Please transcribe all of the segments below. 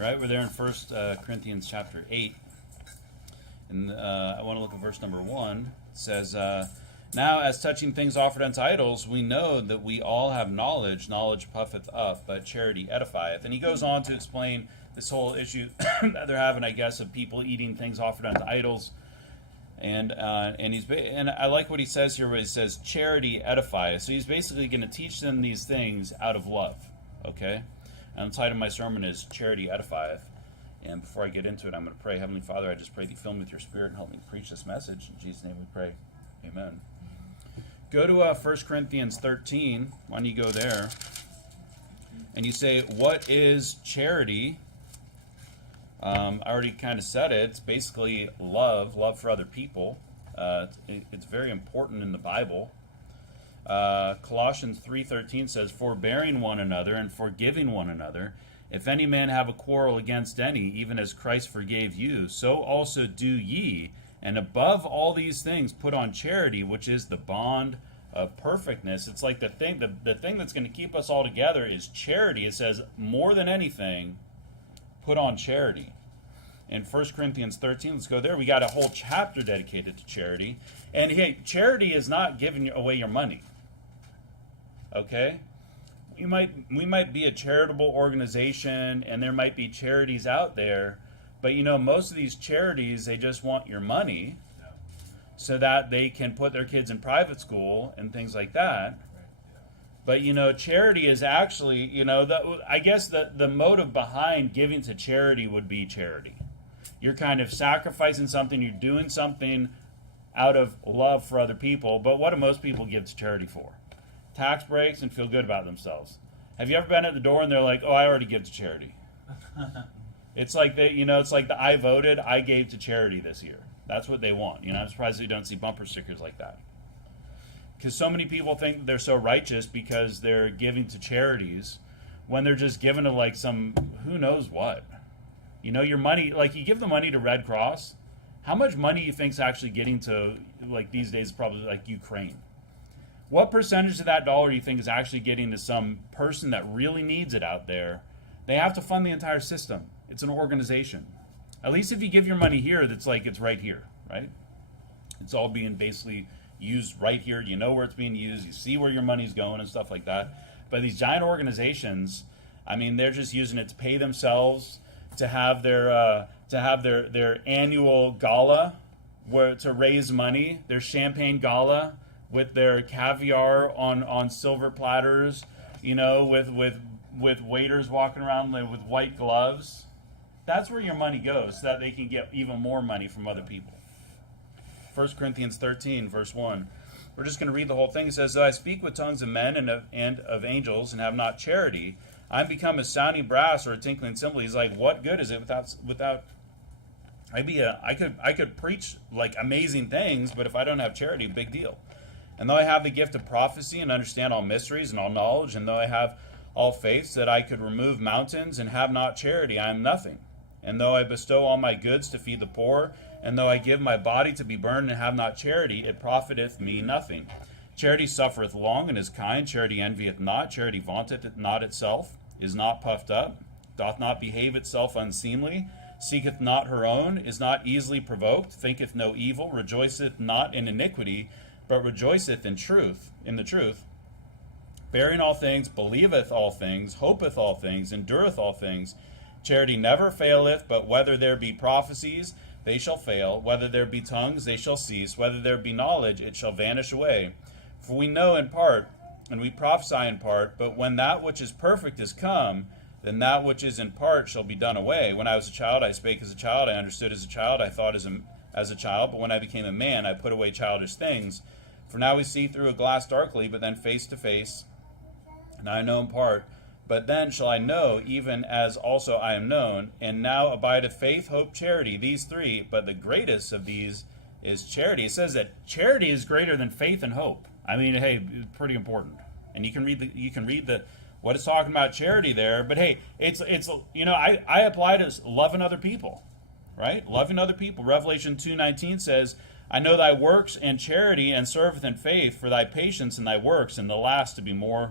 right? We're there in 1 Corinthians chapter 8. And I want to look at verse number 1. It says, now as touching things offered unto idols, we know that we all have knowledge. Knowledge puffeth up, but charity edifieth. And he goes on to explain this whole issue that they're having, I guess, of people eating things offered unto idols. And I like what he says here, where he says charity edifieth. So he's basically going to teach them these things out of love. Okay? And the title of my sermon is Charity Edifieth. And before I get into it, I'm going to pray. Heavenly Father, I just pray that you fill me with your Spirit and help me preach this message. In Jesus' name we pray. Amen. Go to 1 Corinthians 13. Why don't you go there? And you say, what is charity? I already kind of said it. It's basically love for other people. It's very important in the Bible. Colossians 3:13 says, forbearing one another and forgiving one another. If any man have a quarrel against any, even as Christ forgave you, so also do ye. And above all these things, put on charity, which is the bond of perfectness. It's like the thing that's going to keep us all together is charity. It says, more than anything, put on charity. In 1 Corinthians 13, let's go there. We got a whole chapter dedicated to charity. And hey, charity is not giving away your money. Okay? We might be a charitable organization, and there might be charities out there, but most of these charities, they just want your money so that they can put their kids in private school and things like that. But charity is actually, I guess the motive behind giving to charity would be charity. You're kind of sacrificing something, you're doing something out of love for other people. But what do most people give to charity for? Tax breaks and feel good about themselves. Have you ever been at the door and they're like, oh, I already give to charity? It's like it's like the I voted, I gave to charity this year. That's what they want. I'm surprised you don't see bumper stickers like that. Because so many people think they're so righteous because they're giving to charities when they're just giving to like some who knows what. Your money, like you give the money to Red Cross, how much money you think is actually getting to, like these days, probably like Ukraine? What percentage of that dollar do you think is actually getting to some person that really needs it out there? They have to fund the entire system. It's an organization. At least if you give your money here, that's like it's right here, right? It's all being basically used right here. You know where it's being used. You see where your money's going and stuff like that. But these giant organizations, I mean, they're just using it to pay themselves, to have their annual gala, where to raise money, their champagne gala with their caviar on silver platters, with waiters walking around with white gloves. That's where your money goes, so that they can get even more money from other people. 1 Corinthians 13, verse 1. We're just going to read the whole thing. It says, though I speak with tongues of men and of angels and have not charity, I'm become a sounding brass or a tinkling cymbal. He's like, what good is it without I could preach like amazing things, but if I don't have charity, big deal. And though I have the gift of prophecy and understand all mysteries and all knowledge, and though I have all faith so that I could remove mountains and have not charity, I am nothing. And though I bestow all my goods to feed the poor, and though I give my body to be burned and have not charity, it profiteth me nothing. Charity suffereth long and is kind. Charity envieth not. Charity vaunteth not itself, is not puffed up, doth not behave itself unseemly, seeketh not her own, is not easily provoked, thinketh no evil, rejoiceth not in iniquity, but rejoiceth in the truth, bearing all things, believeth all things, hopeth all things, endureth all things. Charity never faileth, but whether there be prophecies, they shall fail, whether there be tongues, they shall cease, whether there be knowledge, it shall vanish away. For we know in part, and we prophesy in part, but when that which is perfect is come, then that which is in part shall be done away. When I was a child, I spake as a child, I understood as a child, I thought as a child, but when I became a man, I put away childish things. For now we see through a glass darkly, but then face to face. And I know in part, but then shall I know, even as also I am known. And now abideth faith, hope, charity, these three, but the greatest of these is charity. It says that charity is greater than faith and hope. I mean, hey, it's pretty important. And you can read the what it's talking about charity there. But hey, it's I apply it as loving other people, right? Loving other people. Revelation 2:19 says, I know thy works and charity and serveth in faith for thy patience and thy works, and the last to be more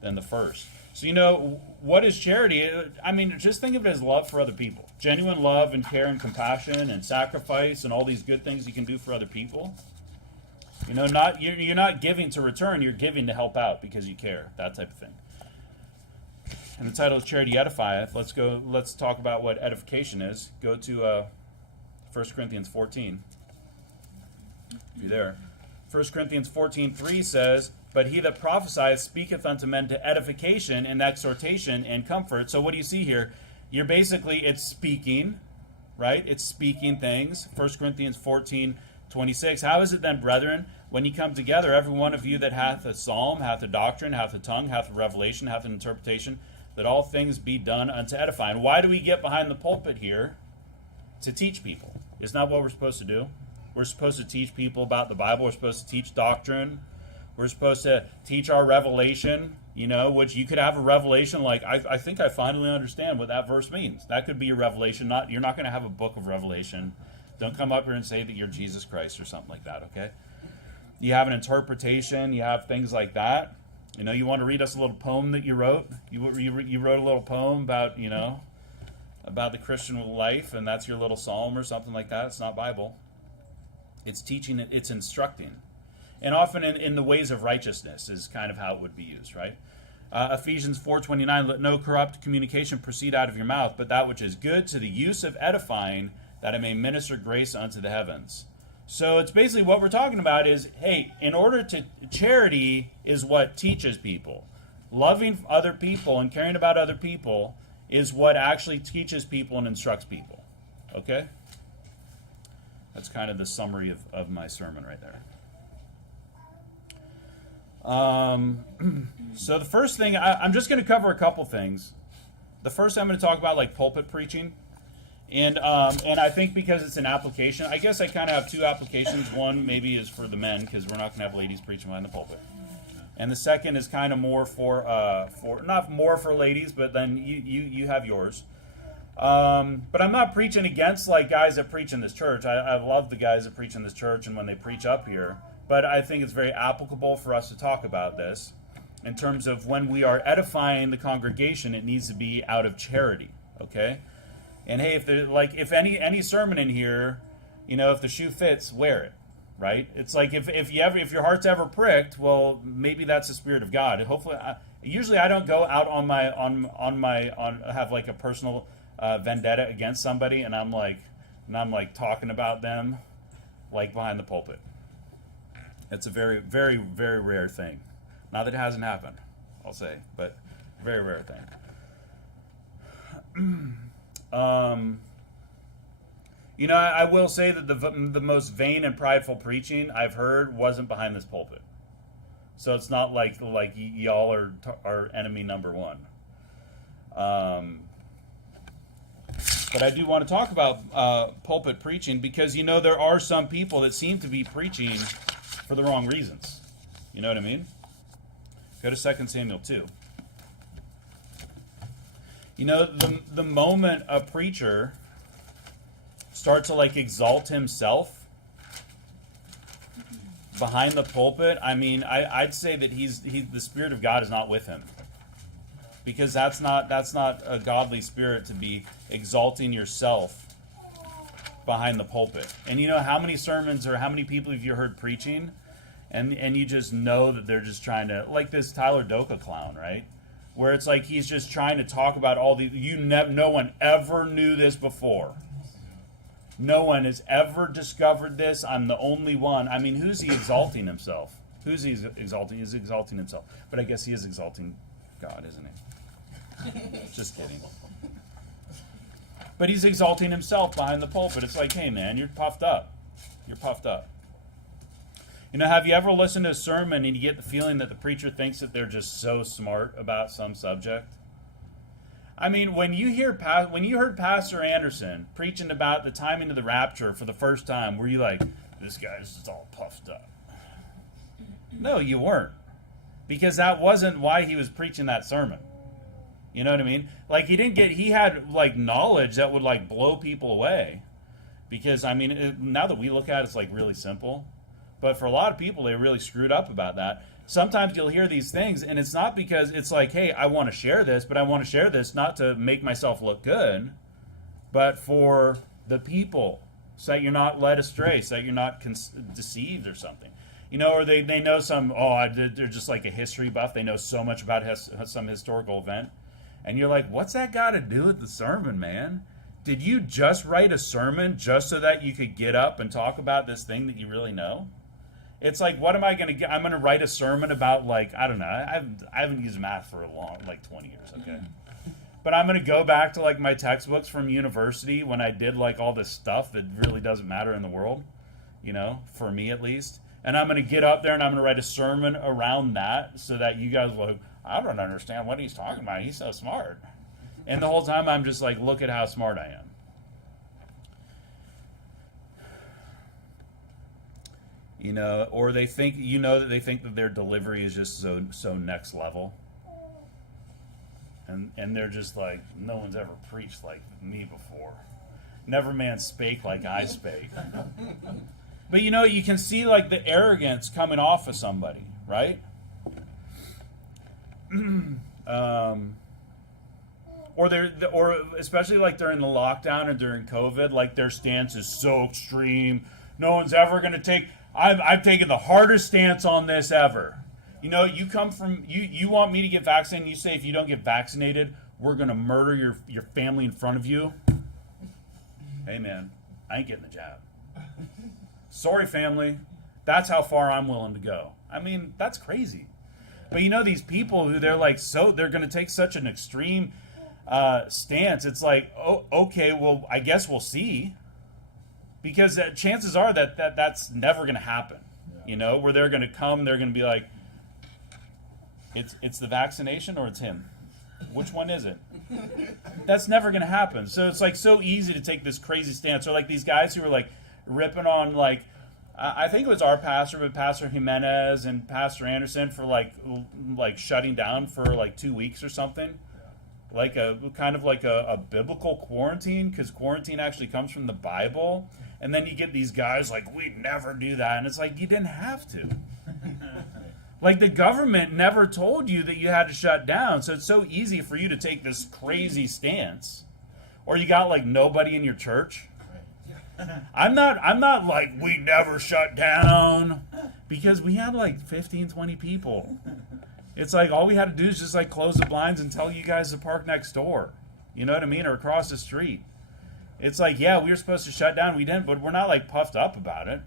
than the first. So, what is charity? I mean, just think of it as love for other people. Genuine love and care and compassion and sacrifice and all these good things you can do for other people. You're not giving to return, you're giving to help out because you care, that type of thing. And the title is Charity Edifieth. Let's talk about what edification is. Go to 1 Corinthians 14. You're there. 1 Corinthians 14:3 says, "But he that prophesieth speaketh unto men to edification and exhortation and comfort." So what do you see here? It's speaking, right? It's speaking things. 1 Corinthians 14:26. "How is it then, brethren, when ye come together, every one of you that hath a psalm, hath a doctrine, hath a tongue, hath a revelation, hath an interpretation, that all things be done unto edifying?" Why do we get behind the pulpit here? To teach people. Isn't that what we're supposed to do? We're supposed to teach people about the Bible. We're supposed to teach doctrine. We're supposed to teach our revelation, which you could have a revelation like, I think I finally understand what that verse means. That could be your revelation. You're not going to have a book of Revelation. Don't come up here and say that you're Jesus Christ or something like that, okay? You have an interpretation. You have things like that. You want to read us a little poem that you wrote? You wrote a little poem about, about the Christian life, and that's your little psalm or something like that. It's not Bible. It's teaching, it's instructing. And often in the ways of righteousness is kind of how it would be used, right? Ephesians 4:29, "Let no corrupt communication proceed out of your mouth, but that which is good to the use of edifying, that it may minister grace unto the heavens." So it's basically what we're talking about is, hey, charity is what teaches people. Loving other people and caring about other people is what actually teaches people and instructs people. Okay? That's kind of the summary of my sermon right there. So the first thing, I'm just going to cover a couple things. The first I'm going to talk about like pulpit preaching. And I think because it's an application, I guess I kind of have two applications. One maybe is for the men because we're not going to have ladies preaching behind the pulpit. And the second is kind of more for not more for ladies, but then you have yours. But I'm not preaching against like guys that preach in this church. I love the guys that preach in this church and when they preach up here. But I think it's very applicable for us to talk about this in terms of when we are edifying the congregation, it needs to be out of charity. Okay? And hey, if any sermon in here, if the shoe fits, wear it. Right? It's like if your heart's ever pricked, well, maybe that's the Spirit of God. Hopefully, usually I don't go out have like a personal vendetta against somebody, and I'm like talking about them like behind the pulpit. It's a very, very, very rare thing. Not that it hasn't happened, I'll say, but very rare thing. I will say that the most vain and prideful preaching I've heard wasn't behind this pulpit. So it's not like y'all are enemy number one. But I do want to talk about pulpit preaching because, there are some people that seem to be preaching for the wrong reasons. You know what I mean? Go to 2 Samuel 2. The moment a preacher starts to exalt himself behind the pulpit, I'd say that the Spirit of God is not with him. Because that's not a godly spirit to be exalting yourself behind the pulpit. And how many sermons or how many people have you heard preaching and you just know that they're just trying to, like this Tyler Doka clown, right? Where it's like he's just trying to talk about all the, no one ever knew this before. No one has ever discovered this. I'm the only one. Who's he exalting himself? Who's he exalting? He's exalting himself. But I guess he is exalting God, isn't he? Just kidding. But he's exalting himself behind the pulpit. It's like, hey man, you're puffed up. You're puffed up. Have you ever listened to a sermon and you get the feeling that the preacher thinks that they're just so smart about some subject? When you heard Pastor Anderson preaching about the timing of the rapture for the first time, were you like, this guy's just all puffed up? No, you weren't. Because that wasn't why he was preaching that sermon. You know what I mean? He had knowledge that would blow people away. Because, now that we look at it, it's really simple. But for a lot of people, they really screwed up about that. sometimes you'll hear these things, and it's not because it's like, hey, I want to share this, but I want to share this not to make myself look good, but for the people, so that you're not led astray, so that you're not deceived or something. Or they know they're just like a history buff. They know so much about some historical event. And you're like, what's that got to do with the sermon, man? Did you just write a sermon just so that you could get up and talk about this thing that you really know? It's like, what am I going to get? I'm going to write a sermon about, like, I don't know. I haven't used math for a long, like 20 years, okay? But I'm going to go back to, like, my textbooks from university when I did, like, all this stuff that really doesn't matter in the world, for me at least. And I'm going to get up there and I'm going to write a sermon around that so that you guys will, I don't understand what he's talking about. He's so smart. And the whole time I'm just like, look at how smart I am. Or they think, that they think that their delivery is just so next level. And they're just like, no one's ever preached like me before. Never man spake like I spake. But you can see like the arrogance coming off of somebody, right? Or especially like during the lockdown and during COVID, like their stance is so extreme. No one's ever going to take. I've taken the hardest stance on this ever. You come from you want me to get vaccinated. You say if you don't get vaccinated, we're going to murder your family in front of you. Hey man, I ain't getting the jab. Sorry, family. That's how far I'm willing to go. I mean, that's crazy. But these people who they're like, they're going to take such an extreme stance. It's like, oh, okay, well, I guess we'll see. Because chances are that's never going to happen. Yeah. Where they're going to come, they're going to be like, it's the vaccination or it's him. Which one is it? That's never going to happen. So it's like so easy to take this crazy stance. Or like these guys who are like, ripping on like I think it was our pastor, but Pastor Jimenez and Pastor Anderson for like shutting down for like 2 weeks or something, like a kind of like a biblical quarantine, because quarantine actually comes from the Bible. And then you get these guys like, we never do that, and it's like you didn't have to. Like the government never told you that you had to shut down, so it's so easy for you to take this crazy stance. Or you got like nobody in your church. I'm not like we never shut down, because we had like 15, 20 people. It's like all we had to do is just like close the blinds and tell you guys to park next door. You know what I mean? Or across the street. It's like, yeah, we were supposed to shut down. We didn't, but we're not like puffed up about it,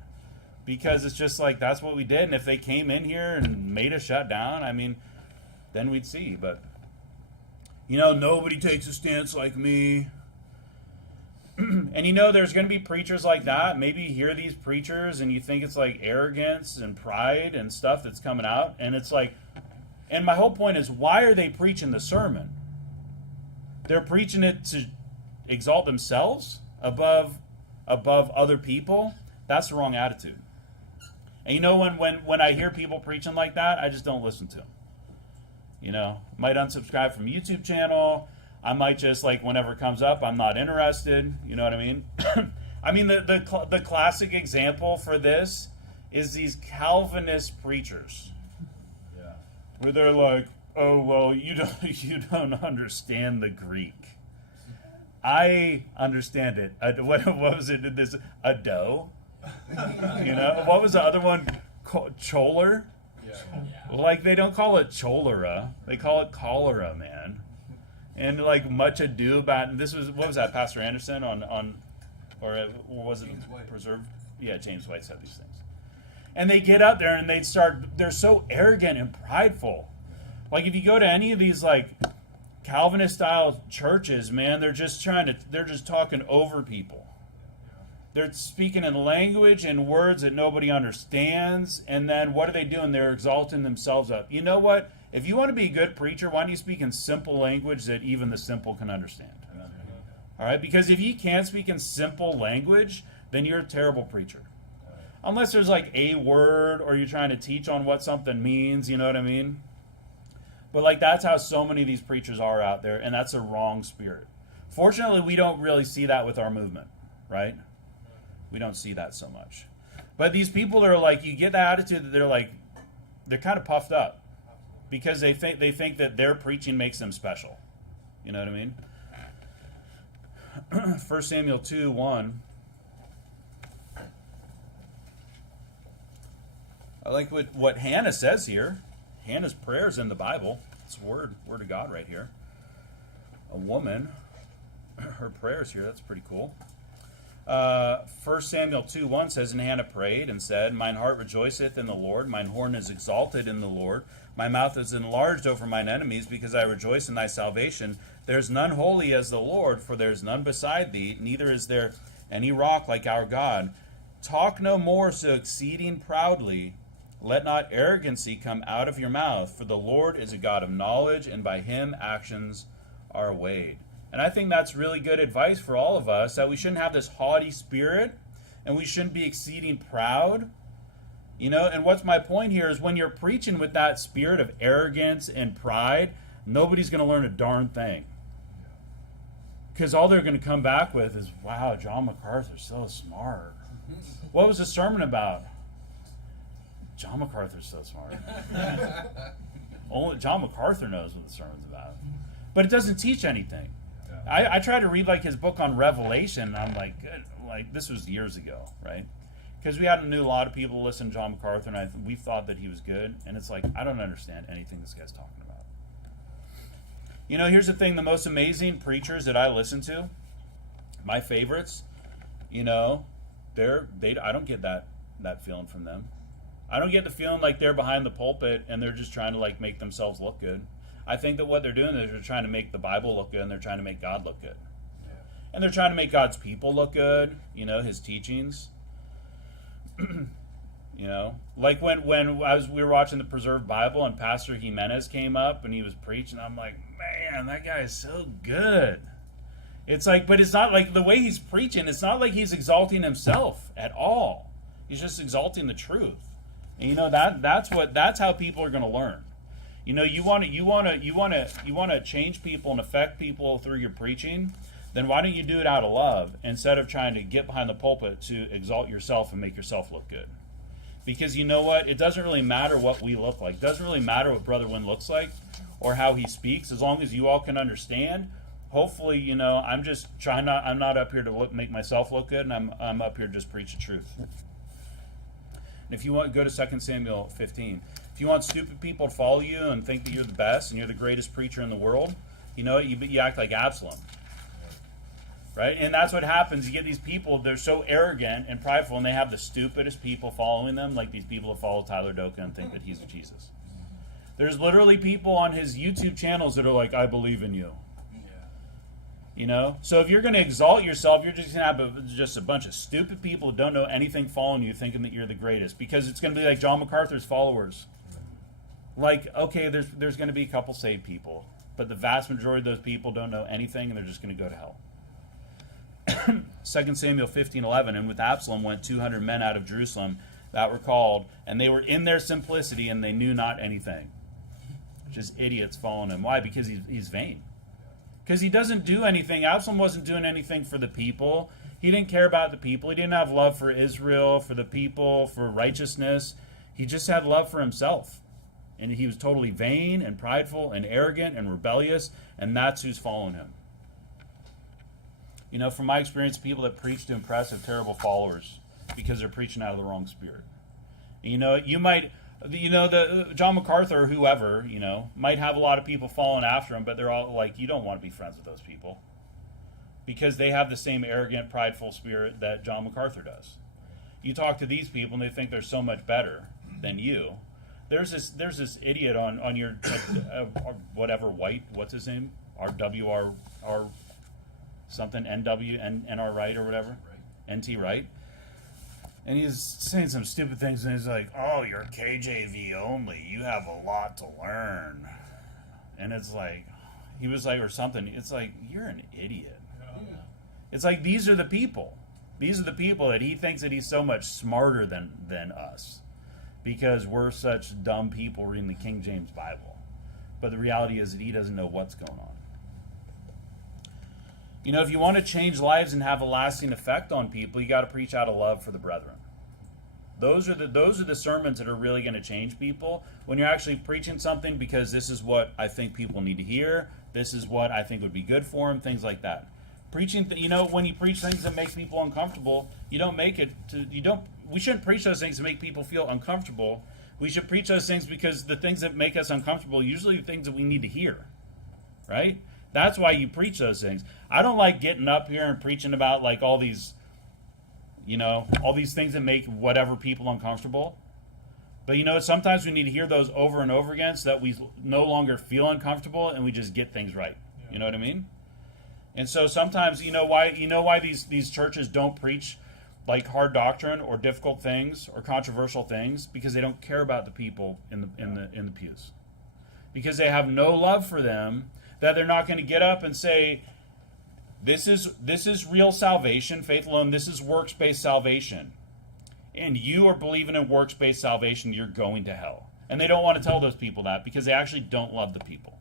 because it's just like that's what we did. And if they came in here and made us shut down, I mean, then we'd see. But nobody takes a stance like me. And there's going to be preachers like that. Maybe you hear these preachers and you think it's like arrogance and pride and stuff that's coming out. And it's like, and my whole point is, why are they preaching the sermon? They're preaching it to exalt themselves above other people. That's the wrong attitude. And when I hear people preaching like that, I just don't listen to them. Might unsubscribe from YouTube channel. I might just, like, whenever it comes up, I'm not interested. You know what I mean? I mean, the classic example for this is these Calvinist preachers. Yeah. Where they're like, oh, well, you don't understand the Greek. I understand it. What was it? A dough? What was the other one? Choler? Yeah. Like, they don't call it cholera. They call it cholera, man. And like much ado about, and this was, what was that, Pastor Anderson or was it Preserved? Yeah, James White said these things. And they get up there and they're so arrogant and prideful. Like if you go to any of these like Calvinist style churches, man, they're just talking over people. They're speaking in language and words that nobody understands. And then what are they doing? They're exalting themselves up. You know what? If you want to be a good preacher, why don't you speak in simple language that even the simple can understand? All right? Because if you can't speak in simple language, then you're a terrible preacher. Unless there's like a word or you're trying to teach on what something means, you know what I mean? But like that's how so many of these preachers are out there, and that's a wrong spirit. Fortunately, we don't really see that with our movement, right? We don't see that so much. But these people are like, you get the attitude that they're like They're kind of puffed up because they think that their preaching makes them special. You know what I mean? 1 Samuel 2:1. I like what Hannah says here. Hannah's prayers in the Bible. It's word of God right here. A woman, her prayers here. That's pretty cool. 1 Samuel 2:1 says, and Hannah prayed and said, mine heart rejoiceth in the Lord, mine horn is exalted in the Lord, my mouth is enlarged over mine enemies, because I rejoice in thy salvation. There is none holy as the Lord, for there is none beside thee, neither is there any rock like our God. Talk no more so exceeding proudly. Let not arrogancy come out of your mouth, for the Lord is a God of knowledge, and by him actions are weighed. And I think that's really good advice for all of us, that we shouldn't have this haughty spirit, and we shouldn't be exceeding proud. You know, and what's my point here is when you're preaching with that spirit of arrogance and pride, nobody's going to learn a darn thing. Because all they're going to come back with is, wow, John MacArthur's so smart. What was the sermon about? John MacArthur's so smart. Only John MacArthur knows what the sermon's about. But it doesn't teach anything. I tried to read like his book on Revelation, and I'm like, good. Like, this was years ago, right? Because we knew a lot of people listen to John MacArthur, and we thought that he was good. And it's like, I don't understand anything this guy's talking about. You know, here's the thing: the most amazing preachers that I listen to, my favorites, you know, I don't get that feeling from them. I don't get the feeling like they're behind the pulpit and they're just trying to like make themselves look good. I think that what they're doing is they're trying to make the Bible look good, and they're trying to make God look good. Yeah. And they're trying to make God's people look good, you know, his teachings. You know, like when we were watching the Preserved Bible and Pastor Jimenez came up and he was preaching, I'm like, man, that guy is so good. It's like, but it's not like the way he's preaching, it's not like he's exalting himself at all. He's just exalting the truth. And you know, that's how people are going to learn. You know, you want to change people and affect people through your preaching, then why don't you do it out of love instead of trying to get behind the pulpit to exalt yourself and make yourself look good? Because you know what? It doesn't really matter what we look like. It doesn't really matter what Brother Wynn looks like or how he speaks, as long as you all can understand. Hopefully, you know, I'm not up here to make myself look good, and I'm up here to just preach the truth. And if you want, go to 2 Samuel 15. If you want stupid people to follow you and think that you're the best and you're the greatest preacher in the world, you know, you act like Absalom. Right? And that's what happens. You get these people, they're so arrogant and prideful, and they have the stupidest people following them, like these people that follow Tyler Doka and think that he's Jesus. There's literally people on his YouTube channels that are like, I believe in you. You know? So if you're going to exalt yourself, you're just going to have just a bunch of stupid people who don't know anything following you thinking that you're the greatest. Because it's going to be like John MacArthur's followers. Like, okay, there's going to be a couple saved people, but the vast majority of those people don't know anything, and they're just going to go to hell. 2 Samuel 15:11, and with Absalom went 200 men out of Jerusalem that were called, and they were in their simplicity, and they knew not anything. Just idiots following him. Why? Because he's vain. Because he doesn't do anything. Absalom wasn't doing anything for the people. He didn't care about the people. He didn't have love for Israel, for the people, for righteousness. He just had love for himself. And he was totally vain and prideful and arrogant and rebellious, and that's who's following him. You know, from my experience, people that preach to impress have terrible followers because they're preaching out of the wrong spirit. And, you know, the John MacArthur or whoever, you know, might have a lot of people following after him, but they're all like, you don't want to be friends with those people because they have the same arrogant, prideful spirit that John MacArthur does. You talk to these people and they think they're so much better than you. There's this idiot on your whatever white, what's his name? RWR something NR Wright or whatever, right. NT Wright. And he's saying some stupid things, and he's like, oh, you're KJV only. You have a lot to learn. And it's like, he was like, or something. It's like, you're an idiot. Yeah. It's like, these are the people. These are the people that he thinks that he's so much smarter than us because we're such dumb people reading the King James Bible. But the reality is that he doesn't know what's going on. You know, if you want to change lives and have a lasting effect on people, you got to preach out of love for the brethren. Those are the sermons that are really going to change people. When you're actually preaching something because this is what I think people need to hear, this is what I think would be good for them, things like that. Preaching, when you preach things that make people uncomfortable, you don't make it to, you don't. We shouldn't preach those things to make people feel uncomfortable. We should preach those things because the things that make us uncomfortable are usually the things that we need to hear, right? That's why you preach those things. I don't like getting up here and preaching about like all these things that make whatever people uncomfortable. But sometimes we need to hear those over and over again so that we no longer feel uncomfortable and we just get things right. Yeah. You know what I mean? And so sometimes why these churches don't preach like hard doctrine or difficult things or controversial things, because they don't care about the people in the pews. Because they have no love for them, that they're not going to get up and say, this is real salvation, faith alone, this is works-based salvation. And you are believing in works-based salvation, you're going to hell. And they don't want to tell those people that because they actually don't love the people.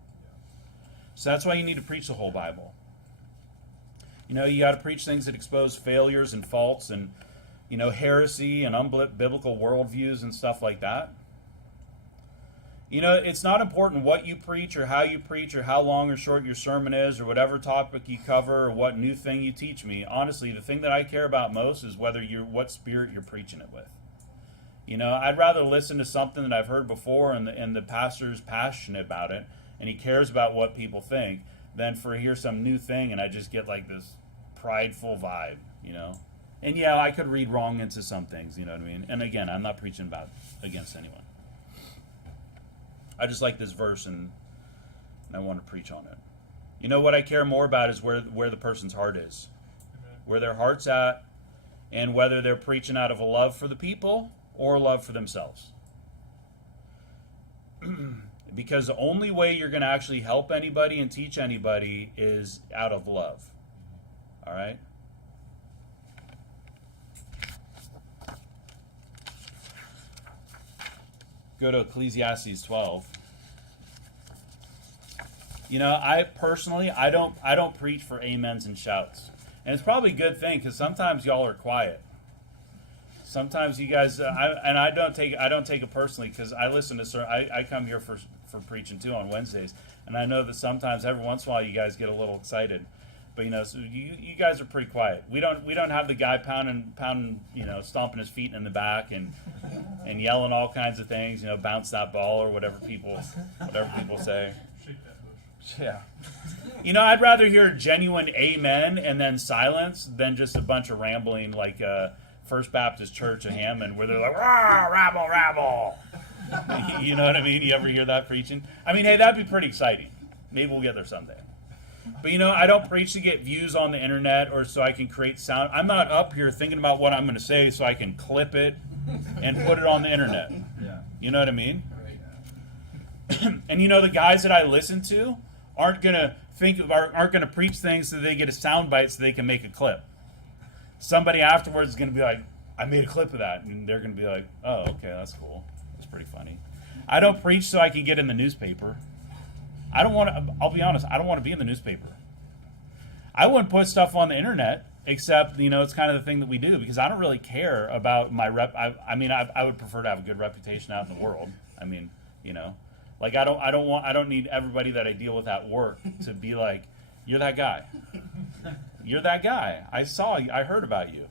So that's why you need to preach the whole Bible. You got to preach things that expose failures and faults and, heresy and unbiblical worldviews and stuff like that. It's not important what you preach or how long or short your sermon is or whatever topic you cover or what new thing you teach me. Honestly, the thing that I care about most is what spirit you're preaching it with. I'd rather listen to something that I've heard before and the pastor's passionate about it and he cares about what people think than for hear some new thing and I just get like this prideful vibe, And yeah, I could read wrong into some things, you know what I mean? And again, I'm not preaching against anyone. I just like this verse and I want to preach on it. What I care more about is where the person's heart is. Where their heart's at and whether they're preaching out of a love for the people or a love for themselves. Because the only way you're going to actually help anybody and teach anybody is out of love. All right? Go to Ecclesiastes 12. I personally, I don't preach for amens and shouts. And it's probably a good thing because sometimes y'all are quiet. Sometimes you guys, I don't take it personally because I listen to I come here for preaching too on Wednesdays, and I know that sometimes every once in a while you guys get a little excited, but so you guys are pretty quiet. We don't have the guy pounding, stomping his feet in the back and yelling all kinds of things, bounce that ball or whatever people say. Shake that bush. Yeah. I'd rather hear genuine amen and then silence than just a bunch of rambling like First Baptist Church of Hammond where they're like, rah, rabble, rabble. You know what I mean? You ever hear that preaching? I mean, hey, that'd be pretty exciting. Maybe we'll get there someday. But I don't preach to get views on the internet or so I can create sound. I'm not up here thinking about what I'm going to say so I can clip it and put it on the internet. Yeah. You know what I mean? And the guys that I listen to aren't going to preach things so they get a sound bite so they can make a clip. Somebody afterwards is going to be like, I made a clip of that. And they're going to be like, oh, okay, that's cool. That's pretty funny. I don't preach so I can get in the newspaper. I'll be honest, I don't want to be in the newspaper. I wouldn't put stuff on the internet, except, it's kind of the thing that we do, because I don't really care about my rep. I would prefer to have a good reputation out in the world. Like I don't need everybody that I deal with at work to be like, you're that guy. You're that guy. I heard about you.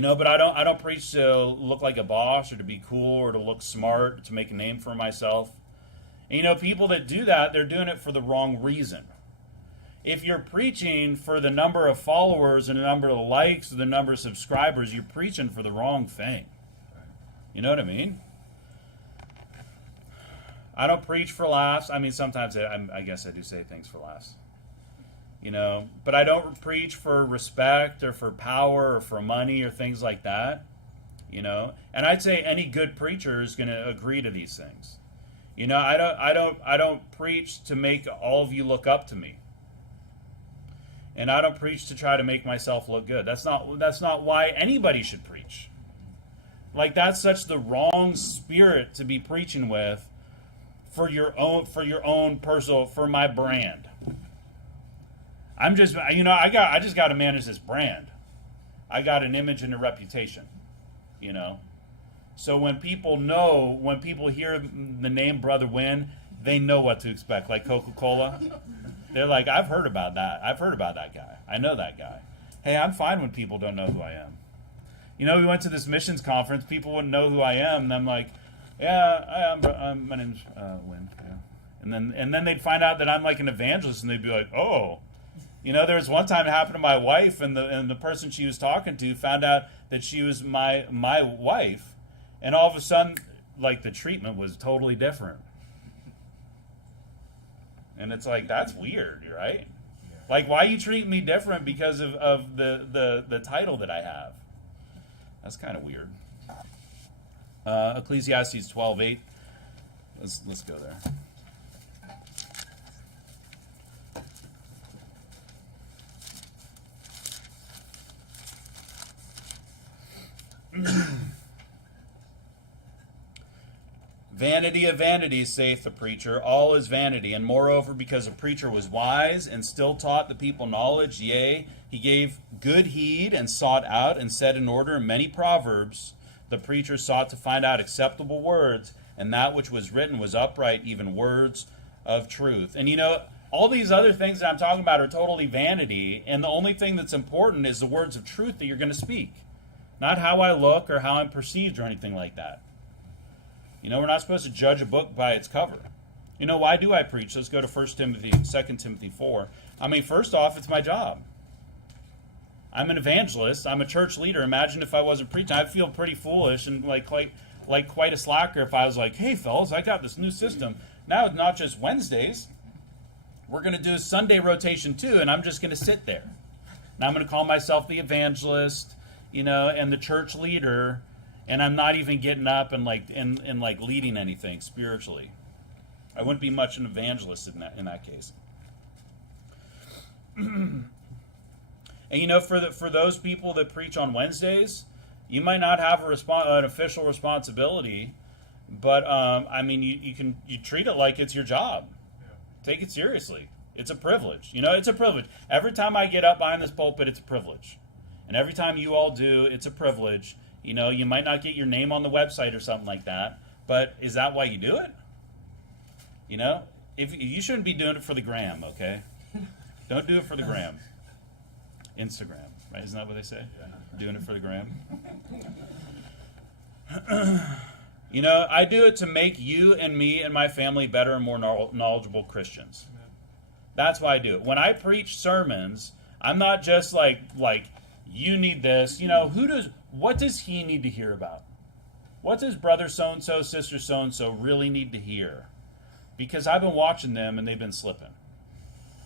But I don't preach to look like a boss or to be cool or to look smart, to make a name for myself. And people that do that, they're doing it for the wrong reason. If you're preaching for the number of followers and the number of likes or the number of subscribers, you're preaching for the wrong thing. You know what I mean? I don't preach for laughs. I mean, sometimes I guess I do say things for laughs. But I don't preach for respect or for power or for money or things like that. And I'd say any good preacher is going to agree to these things. I don't preach to make all of you look up to me. And I don't preach to try to make myself look good. That's not why anybody should preach. Like, that's such the wrong spirit to be preaching with for your own personal, for my brand. I just got to manage this brand. I got an image and a reputation, you know. So when people hear the name Brother Wynn, they know what to expect, like Coca-Cola. They're like, I've heard about that. I've heard about that guy. I know that guy. Hey, I'm fine when people don't know who I am. You know, we went to this missions conference. People wouldn't know who I am. And I'm like, yeah, my name's Wynn. Yeah. And then they'd find out that I'm like an evangelist, and they'd be like, oh. You know, there was one time it happened to my wife, and the person she was talking to found out that she was my wife, and all of a sudden, like, the treatment was totally different. And it's like, that's weird, right? Like, why you treat me different because of the title that I have? That's kind of weird. Ecclesiastes 12:8. Let's go there. Vanity of vanities, saith the preacher, all is vanity. And moreover, because a preacher was wise, and still taught the people knowledge, yea, he gave good heed, and sought out, and set in order many proverbs, the preacher sought to find out acceptable words, and that which was written was upright, even words of truth. And you know, all these other things that I'm talking about are totally vanity, and the only thing that's important is the words of truth that you're going to speak. Not how I look or how I'm perceived or anything like that. You know, we're not supposed to judge a book by its cover. You know, why do I preach? Let's go to 2 Timothy 4. I mean, first off, it's my job. I'm an evangelist. I'm a church leader. Imagine if I wasn't preaching. I'd feel pretty foolish and like quite a slacker if I was like, hey, fellas, I got this new system. Now it's not just Wednesdays. We're going to do a Sunday rotation too, and I'm just going to sit there. And I'm going to call myself the evangelist, you know, and the church leader, and I'm not even getting up and leading anything spiritually. I wouldn't be much an evangelist in that case. And you know, for those people that preach on Wednesdays, you might not have an official responsibility, but I mean, you treat it like it's your job. Take it seriously. It's a privilege. You know, it's a privilege. Every time I get up behind this pulpit, it's a privilege. And every time you all do, it's a privilege. You know, you might not get your name on the website or something like that, but is that why you do it? You know, if you shouldn't be doing it for the gram, okay? Don't do it for the gram. Instagram, right? Isn't that what they say? Yeah. Doing it for the gram. You know, I do it to make you and me and my family better and more knowledgeable Christians. Amen. That's why I do it. When I preach sermons, I'm not just like you need this. You know, what does he need to hear about? What does brother so-and-so, sister so-and-so really need to hear? Because I've been watching them and they've been slipping.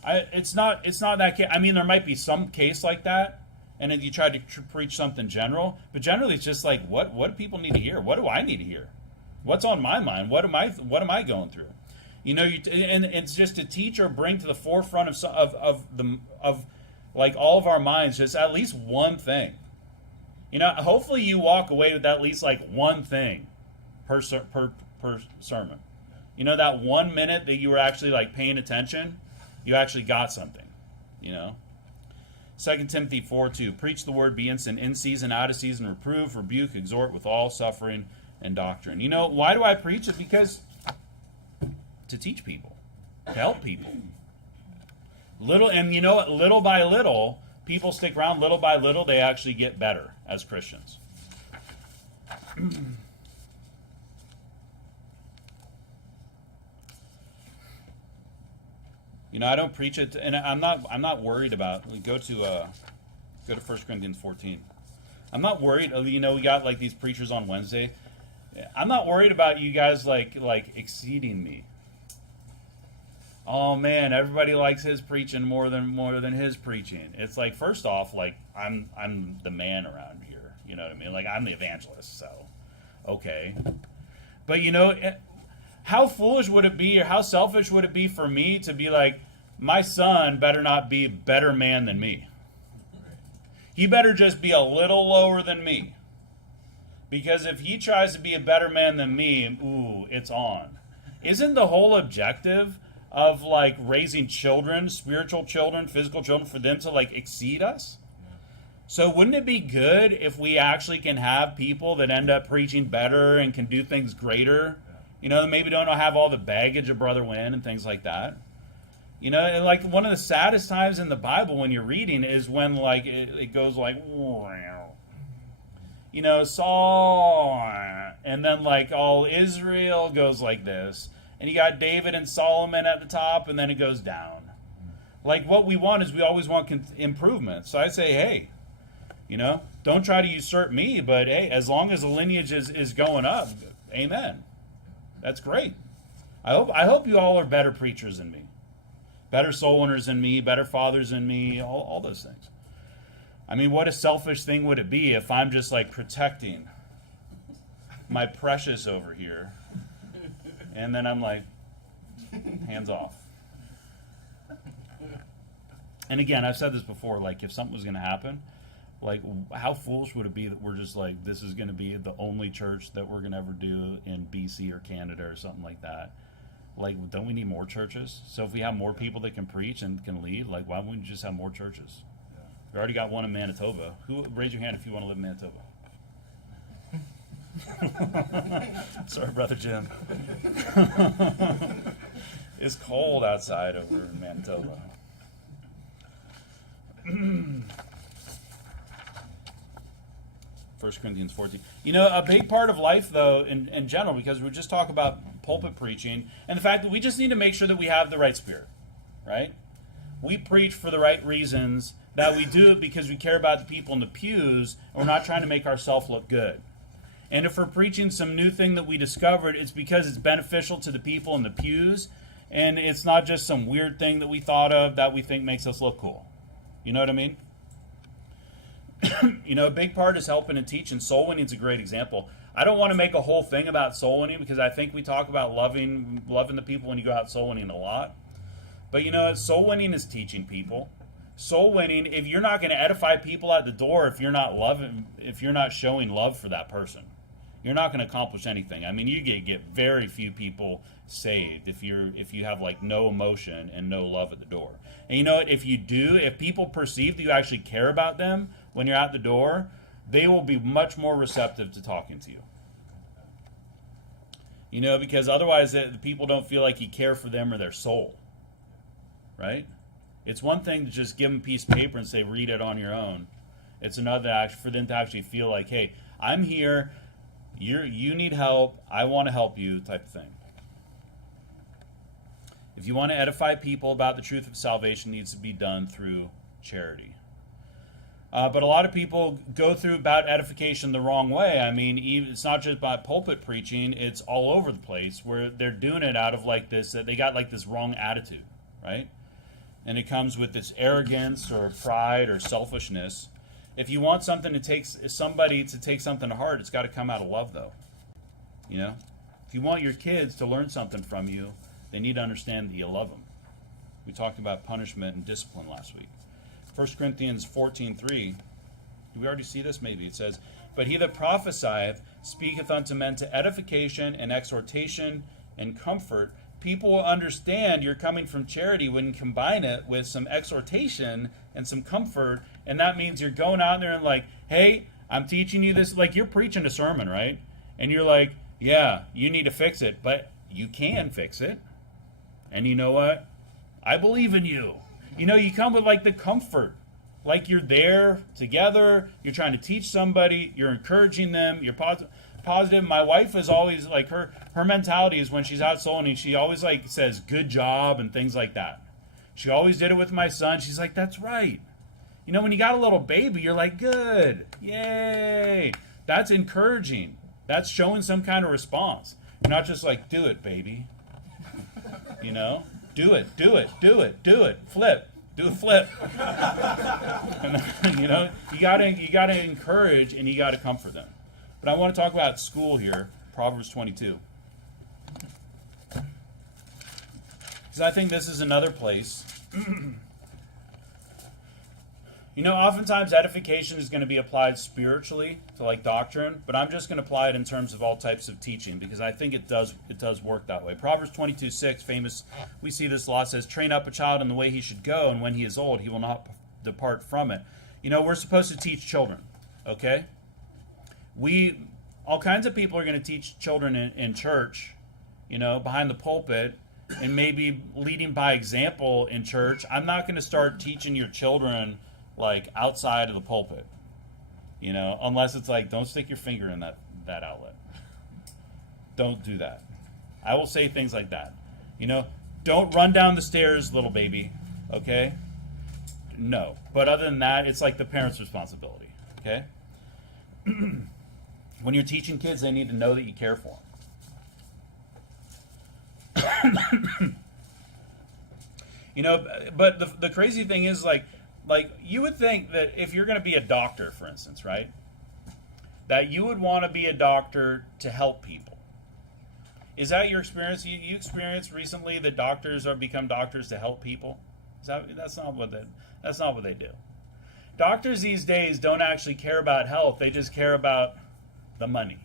It's not that case. I mean, there might be some case like that, and then you try to preach something general, but generally it's just like, what do people need to hear? What do I need to hear? What's on my mind? What am I going through? You know, and it's just to teach or bring to the forefront of like all of our minds just at least one thing. You know, hopefully you walk away with at least like one thing per sermon. You know, that 1 minute that you were actually like paying attention, you actually got something, you know. 2 Timothy 4:2, preach the word, be instant, in season, out of season, reprove, rebuke, exhort with all suffering and doctrine. You know, why do I preach it? Because to teach people, to help people. And you know what, little by little, people stick around. Little by little, they actually get better as Christians. You know, I don't preach it, and I'm not worried about. Go to 1 Corinthians 14. I'm not worried. You know, we got like these preachers on Wednesday. I'm not worried about you guys like exceeding me. Oh man, everybody likes his preaching more than his preaching. It's like, first off, like I'm the man around here. You know what I mean? Like, I'm the evangelist, so okay. But you know, how foolish would it be, or how selfish would it be for me to be like, my son better not be a better man than me. He better just be a little lower than me. Because if he tries to be a better man than me, ooh, it's on. Isn't the whole objective of like raising children, spiritual children, physical children, for them to like exceed us? So wouldn't it be good if we actually can have people that end up preaching better and can do things greater? You know, maybe don't have all the baggage of Brother Wynn and things like that. You know, and like one of the saddest times in the Bible when you're reading is when like it goes like, you know, Saul, and then like all Israel goes like this, and you got David and Solomon at the top, and then it goes down. Like what we want is we always want improvement. So I say, hey, you know, don't try to usurp me, but hey, as long as the lineage is going up, amen. That's great. I hope you all are better preachers than me, better soul winners than me, better fathers than me, all those things. I mean, what a selfish thing would it be if I'm just like protecting my precious over here, and then I'm like, hands off. And again, I've said this before, like if something was going to happen, like how foolish would it be that we're just like, this is going to be the only church that we're going to ever do in BC or Canada or something like that? Like, don't we need more churches? So if we have more people that can preach and can lead, like why wouldn't you just have more churches? Yeah. We already got one in Manitoba. Raise your hand if you want to live in Manitoba. Sorry, Brother Jim. It's cold outside over in Manitoba. 1 Corinthians 14. You know, a big part of life, though, in general, because we just talk about pulpit preaching, and the fact that we just need to make sure that we have the right spirit, right? We preach for the right reasons, that we do it because we care about the people in the pews, and we're not trying to make ourselves look good. And if we're preaching some new thing that we discovered, it's because it's beneficial to the people in the pews, and it's not just some weird thing that we thought of that we think makes us look cool. You know what I mean? You know, a big part is helping and teaching. Soul winning is a great example. I don't want to make a whole thing about soul winning because I think we talk about loving the people when you go out soul winning a lot. But you know, soul winning is teaching people. Soul winning, if you're not going to edify people at the door, if you're not showing love for that person, you're not going to accomplish anything. I mean, you get very few people saved if you have like no emotion and no love at the door. And you know what? If people perceive that you actually care about them when you're at the door, they will be much more receptive to talking to you. You know, because otherwise the people don't feel like you care for them or their soul, right? It's one thing to just give them a piece of paper and say, read it on your own. It's another for them to actually feel like, hey, I'm here, you need help, I want to help you, type of thing. If you want to edify people about the truth of salvation, it needs to be done through charity. But a lot of people go through about edification the wrong way. I mean, it's not just about pulpit preaching, it's all over the place where they're doing it out of like this, they got like this wrong attitude, right? And it comes with this arrogance or pride or selfishness. If you want somebody to take something to heart, it's got to come out of love, though. You know? If you want your kids to learn something from you, they need to understand that you love them. We talked about punishment and discipline last week. 1 Corinthians 14:3. Did we already see this? Maybe. It says, "But he that prophesieth speaketh unto men to edification and exhortation and comfort." People will understand you're coming from charity when you combine it with some exhortation and some comfort, and that means you're going out there and like, hey, I'm teaching you this. Like you're preaching a sermon, right? And you're like, yeah, you need to fix it, but you can fix it. And you know what? I believe in you. You know, you come with like the comfort. Like you're there together, you're trying to teach somebody, you're encouraging them, you're positive. My wife is always like, her mentality is when she's out souling, she always like says good job and things like that. She always did it with my son. She's like, that's right. You know, when you got a little baby, you're like, good, yay. That's encouraging. That's showing some kind of response. You're not just like, do it, baby. You know, do it, flip. Do a flip. And, you know, you gotta encourage and you gotta comfort them. But I want to talk about school here, Proverbs 22. Because I think this is another place. You know, oftentimes edification is going to be applied spiritually to like doctrine, but I'm just going to apply it in terms of all types of teaching because I think it does work that way. Proverbs 22:6, famous, we see this a lot, says, train up a child in the way he should go, and when he is old, he will not depart from it. We're supposed to teach children, okay? All kinds of people are going to teach children in church, behind the pulpit, and maybe leading by example in church. I'm not going to start teaching your children like outside of the pulpit, unless it's like, don't stick your finger in that outlet. Don't do that. I will say things like that. Don't run down the stairs, little baby, okay? No. But other than that, it's like the parent's responsibility, okay? When you're teaching kids, they need to know that you care for them. But the crazy thing is, like you would think that if you're going to be a doctor, for instance, right, that you would want to be a doctor to help people. Is that your experience? You experienced recently that doctors become doctors to help people? That's not what they do. Doctors these days don't actually care about health. They just care about the money.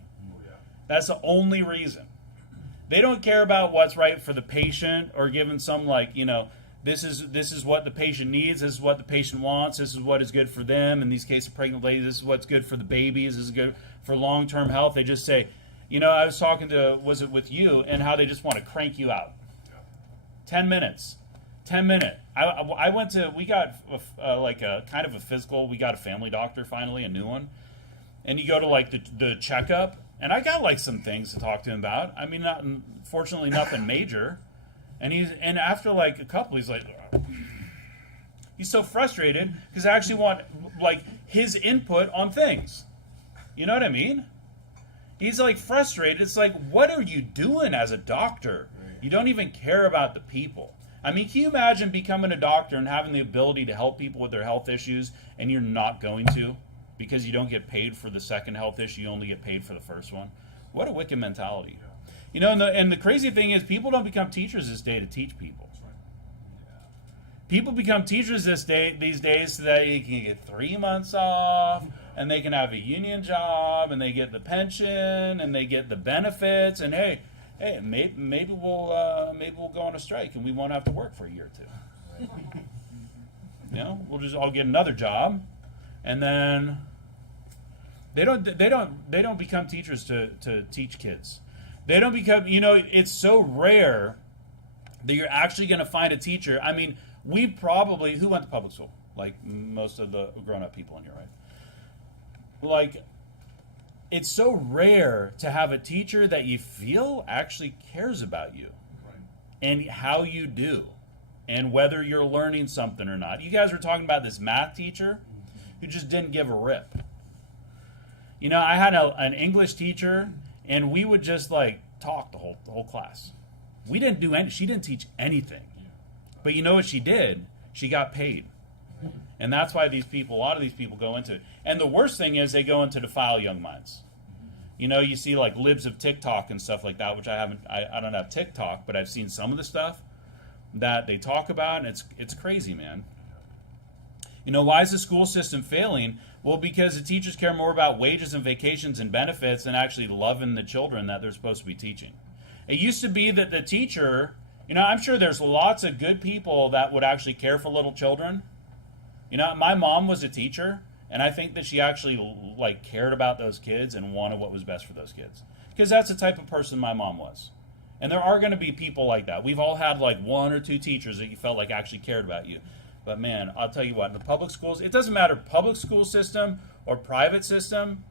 That's the only reason. They don't care about what's right for the patient or giving some this is what the patient needs, this is what the patient wants, this is what is good for them. In these cases of pregnant ladies, this is what's good for the babies, this is good for long-term health. They just say, I was talking to, was it with you, and how they just want to crank you out. 10 minutes. 10 minute. We got a kind of a physical, we got a family doctor finally, a new one. And you go to the checkup, and I got some things to talk to him about. I mean, fortunately nothing major. And after a couple, he's like, he's so frustrated because I actually want his input on things. You know what I mean? He's frustrated. It's what are you doing as a doctor? You don't even care about the people. I mean, can you imagine becoming a doctor and having the ability to help people with their health issues, and you're not going to because you don't get paid for the second health issue, you only get paid for the first one? What a wicked mentality. And the crazy thing is, people don't become teachers this day to teach people. People become teachers these days so that they can get 3 months off, and they can have a union job, and they get the pension, and they get the benefits, and hey, maybe we'll go on a strike, and we won't have to work for a year or two. We'll just all get another job, and then they don't become teachers to teach kids. They don't become, it's so rare that you're actually going to find a teacher. I mean, who went to public school? Most of the grown-up people in here, right? It's so rare to have a teacher that you feel actually cares about you, right, and how you do, and whether you're learning something or not. You guys were talking about this math teacher who just didn't give a rip. I had an English teacher, and we would just talk the whole class. We didn't do any. She didn't teach anything, but you know what she did? She got paid, and that's why a lot of these people go into it. And the worst thing is they go into defile young minds. You see libs of TikTok and stuff like that, which I haven't. I don't have TikTok, but I've seen some of the stuff that they talk about, and it's crazy, man. Why is the school system failing? Well, because the teachers care more about wages and vacations and benefits than actually loving the children that they're supposed to be teaching. It used to be that the teacher, I'm sure there's lots of good people that would actually care for little children. My mom was a teacher, and I think that she actually cared about those kids and wanted what was best for those kids. Because that's the type of person my mom was. And there are going to be people like that. We've all had one or two teachers that you felt actually cared about you. But man, I'll tell you what, in the public schools, it doesn't matter public school system or private system,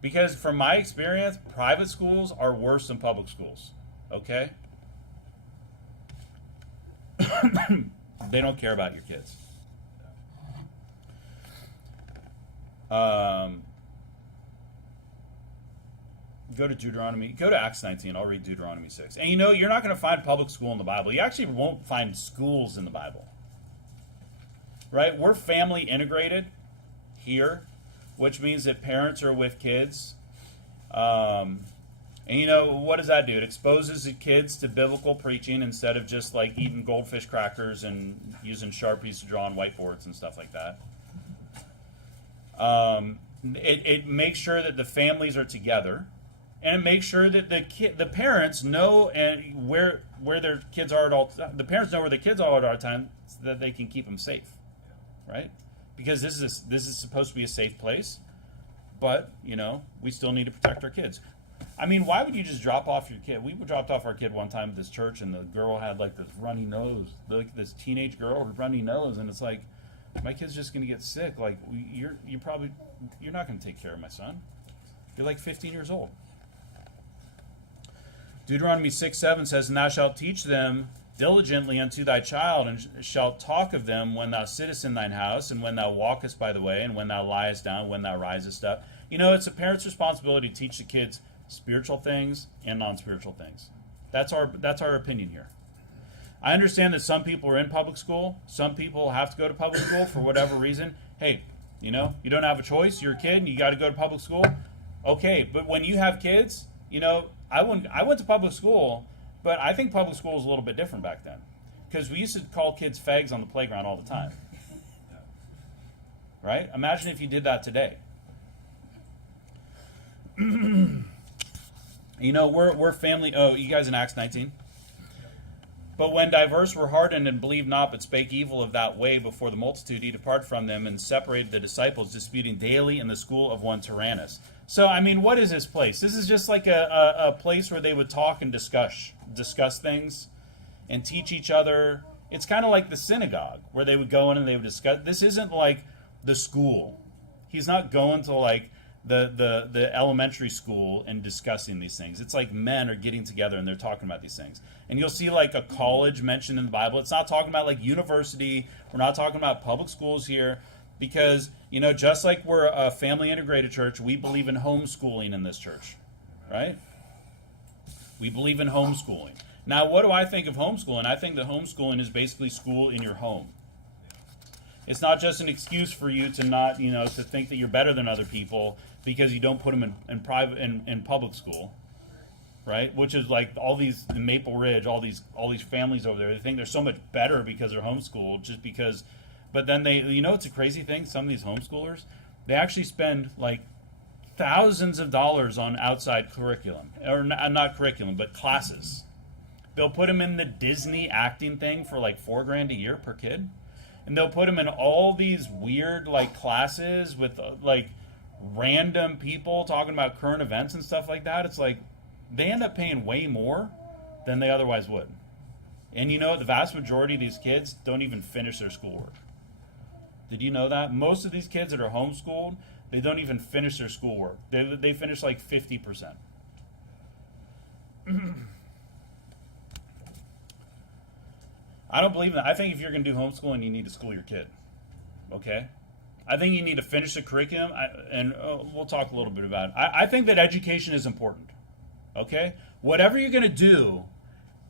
because from my experience, private schools are worse than public schools. Okay? They don't care about your kids. Go to Acts 19. I'll read Deuteronomy 6. And you're not going to find public school in the Bible. You actually won't find schools in the Bible. Right? We're family integrated here, which means that parents are with kids. And what does that do? It exposes the kids to biblical preaching instead of just eating goldfish crackers and using Sharpies to draw on whiteboards and stuff like that. It makes sure that the families are together, and it makes sure that the parents know where their kids are at all. The parents know where the kids are at all times, so that they can keep them safe. Right? because this is supposed to be a safe place, but, you know, we still need to protect our kids. I mean, why would you just drop off your kid? We dropped off our kid one time at this church, and the girl had like this runny nose, like this teenage girl with runny nose, and it's like, my kid's just going to get sick. Like, you're not going to take care of my son. You're like 15 years old. Deuteronomy 6:7 says, "And thou shalt teach them diligently unto thy child, and shalt talk of them when thou sittest in thine house, and when thou walkest by the way, and when thou liest down, when thou risest up." You know, it's a parent's responsibility to teach the kids spiritual things and non-spiritual things. That's our opinion here. I understand that some people are in public school. Some people have to go to public school for whatever reason. Hey, you know, you don't have a choice. You're a kid and you got to go to public school. Okay, but when you have kids, you know, I went to public school, but I think public school was a little bit different back then, because we used to call kids fags on the playground all the time. Right? Imagine if you did that today. You know, we're family. Oh, you guys in Acts 19? "But when divers were hardened and believed not, but spake evil of that way before the multitude, he departed from them and separated the disciples, disputing daily in the school of one Tyrannus." So, I mean, what is this place? This is just like a place where they would talk and discuss things and teach each other. It's kind of like the synagogue, where they would go in and they would discuss. This isn't like the school. He's not going to like the elementary school and discussing these things. It's like men are getting together and they're talking about these things. And you'll see like a college mentioned in the Bible. It's not talking about like university. We're not talking about public schools here, because, you know, just like we're a family integrated church, we believe in homeschooling in this church, right? We believe in homeschooling. Now, what do I think of homeschooling? I think that homeschooling is basically school in your home. It's not just an excuse for you to not, you know, to think that you're better than other people because you don't put them in public school, right? Which is like all these in Maple Ridge, all these families over there. They think they're so much better because they're homeschooled, just because. But then they, you know, it's a crazy thing. Some of these homeschoolers, they actually spend like thousands of dollars on outside curriculum, or not curriculum, but classes. They'll put them in the Disney acting thing for like $4,000 a year per kid. And they'll put them in all these weird like classes with like random people talking about current events and stuff like that. It's like they end up paying way more than they otherwise would. And you know, the vast majority of these kids don't even finish their schoolwork. Did you know that? Most of these kids that are homeschooled, they don't even finish their schoolwork. They finish like 50%. I don't believe in that. I think if you're going to do homeschooling, you need to school your kid. Okay? I think you need to finish the curriculum, and we'll talk a little bit about it. I think that education is important. Okay? Whatever you're going to do,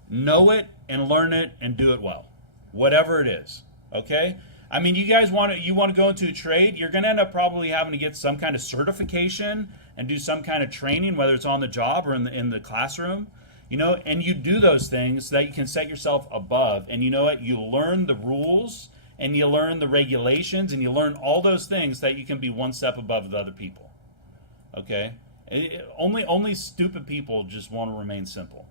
know it and learn it and do it well. Whatever it is. Okay? I mean, you guys want to go into a trade, you're going to end up probably having to get some kind of certification and do some kind of training, whether it's on the job or in the classroom. You know, and you do those things so that you can set yourself above. And you know what? You learn the rules and you learn the regulations and you learn all those things so that you can be one step above the other people. Okay? Only stupid people just want to remain simple.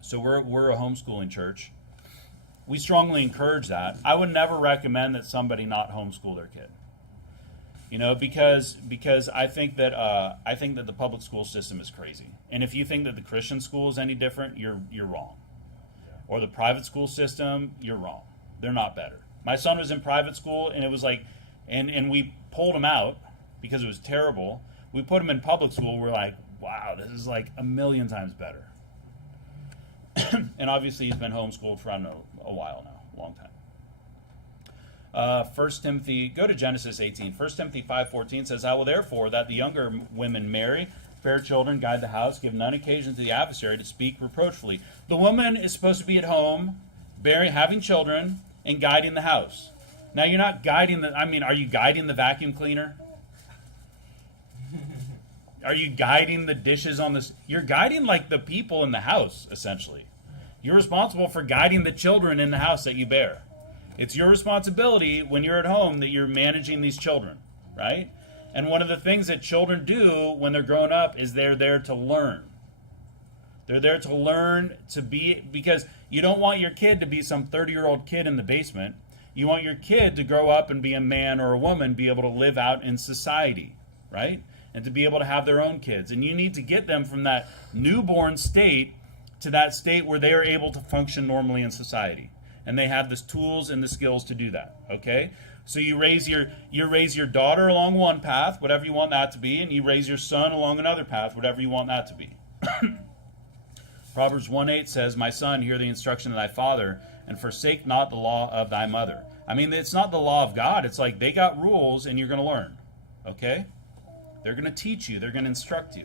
So we're a homeschooling church. We strongly encourage that. I would never recommend that somebody not homeschool their kid. You know, because I think that the public school system is crazy. And if you think that the Christian school is any different, you're wrong. Or the private school system, you're wrong. They're not better. My son was in private school, and it was like, and we pulled him out because it was terrible. We put him in public school. We're like, wow, this is like a million times better. And obviously, he's been homeschooled for, I don't know, a while now, a long time. 1 Timothy, go to Genesis 18. 1 Timothy 5:14 says, "I will therefore that the younger women marry, bear children, guide the house, give none occasion to the adversary to speak reproachfully." The woman is supposed to be at home, having children, and guiding the house. Now, you're not guiding are you guiding the vacuum cleaner? Are you guiding the dishes on this? You're guiding like the people in the house, essentially. You're responsible for guiding the children in the house that you bear. It's your responsibility when you're at home that you're managing these children, right? And one of the things that children do when they're grown up is they're there to learn. They're there to learn to be, because you don't want your kid to be some 30-year-old kid in the basement. You want your kid to grow up and be a man or a woman, be able to live out in society, right? And to be able to have their own kids. And you need to get them from that newborn state to that state where they are able to function normally in society. And they have the tools and the skills to do that, okay? So you raise your daughter along one path, whatever you want that to be, and you raise your son along another path, whatever you want that to be. Proverbs 1:8 says, "My son, hear the instruction of thy father, and forsake not the law of thy mother." I mean, it's not the law of God. It's like they got rules and you're going to learn, okay? They're going to teach you. They're going to instruct you.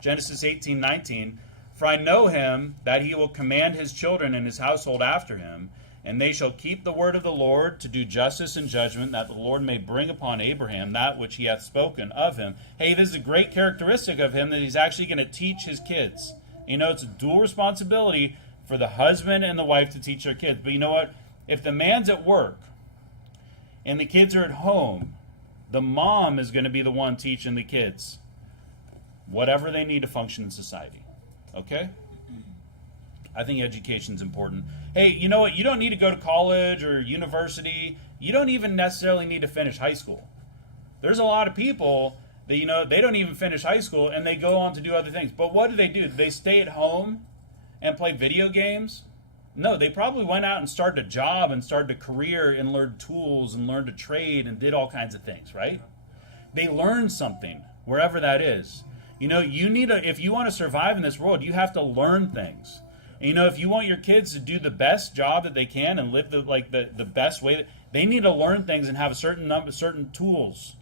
Genesis 18:19, "For I know him, that he will command his children and his household after him, and they shall keep the word of the Lord to do justice and judgment, that the Lord may bring upon Abraham that which he hath spoken of him." Hey, this is a great characteristic of him, that he's actually going to teach his kids. You know, it's a dual responsibility for the husband and the wife to teach their kids. But you know what? If the man's at work and the kids are at home, the mom is going to be the one teaching the kids whatever they need to function in society. Okay? I think education's important. Hey, you know what? You don't need to go to college or university. You don't even necessarily need to finish high school. There's a lot of people that, you know, they don't even finish high school and they go on to do other things. But what do? They stay at home and play video games? No, they probably went out and started a job and started a career and learned tools and learned a trade and did all kinds of things, right? They learned something, wherever that is. You know, if you want to survive in this world, you have to learn things. And, you know, if you want your kids to do the best job that they can and live the best way, they need to learn things and have certain tools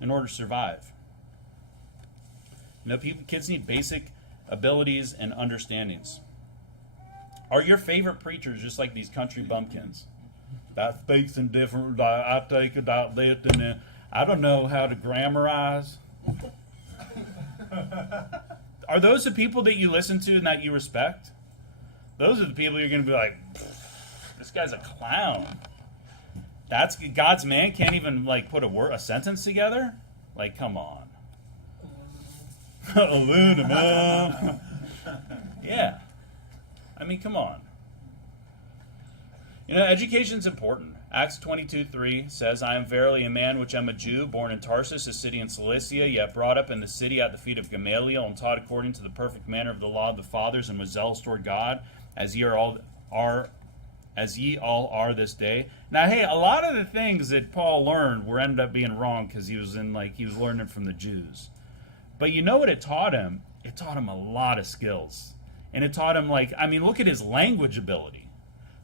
in order to survive. You know, kids need basic abilities and understandings. Are your favorite preachers just like these country bumpkins that speaks in different? I take it out there, and then I don't know how to grammarize. Are those the people that you listen to and that you respect? Those are the people you're going to be like, this guy's a clown. That's God's man can't even like put a sentence together. Like, come on. Yeah. I mean, come on. You know, education's important. Acts 22:3 says, "I am verily a man which am a Jew, born in Tarsus, a city in Cilicia, yet brought up in the city at the feet of Gamaliel, and taught according to the perfect manner of the law of the fathers, and was zealous toward God, as ye all are this day." Now, hey, a lot of the things that Paul learned ended up being wrong because he was learning from the Jews. But you know what it taught him? It taught him a lot of skills. And it taught him, look at his language ability.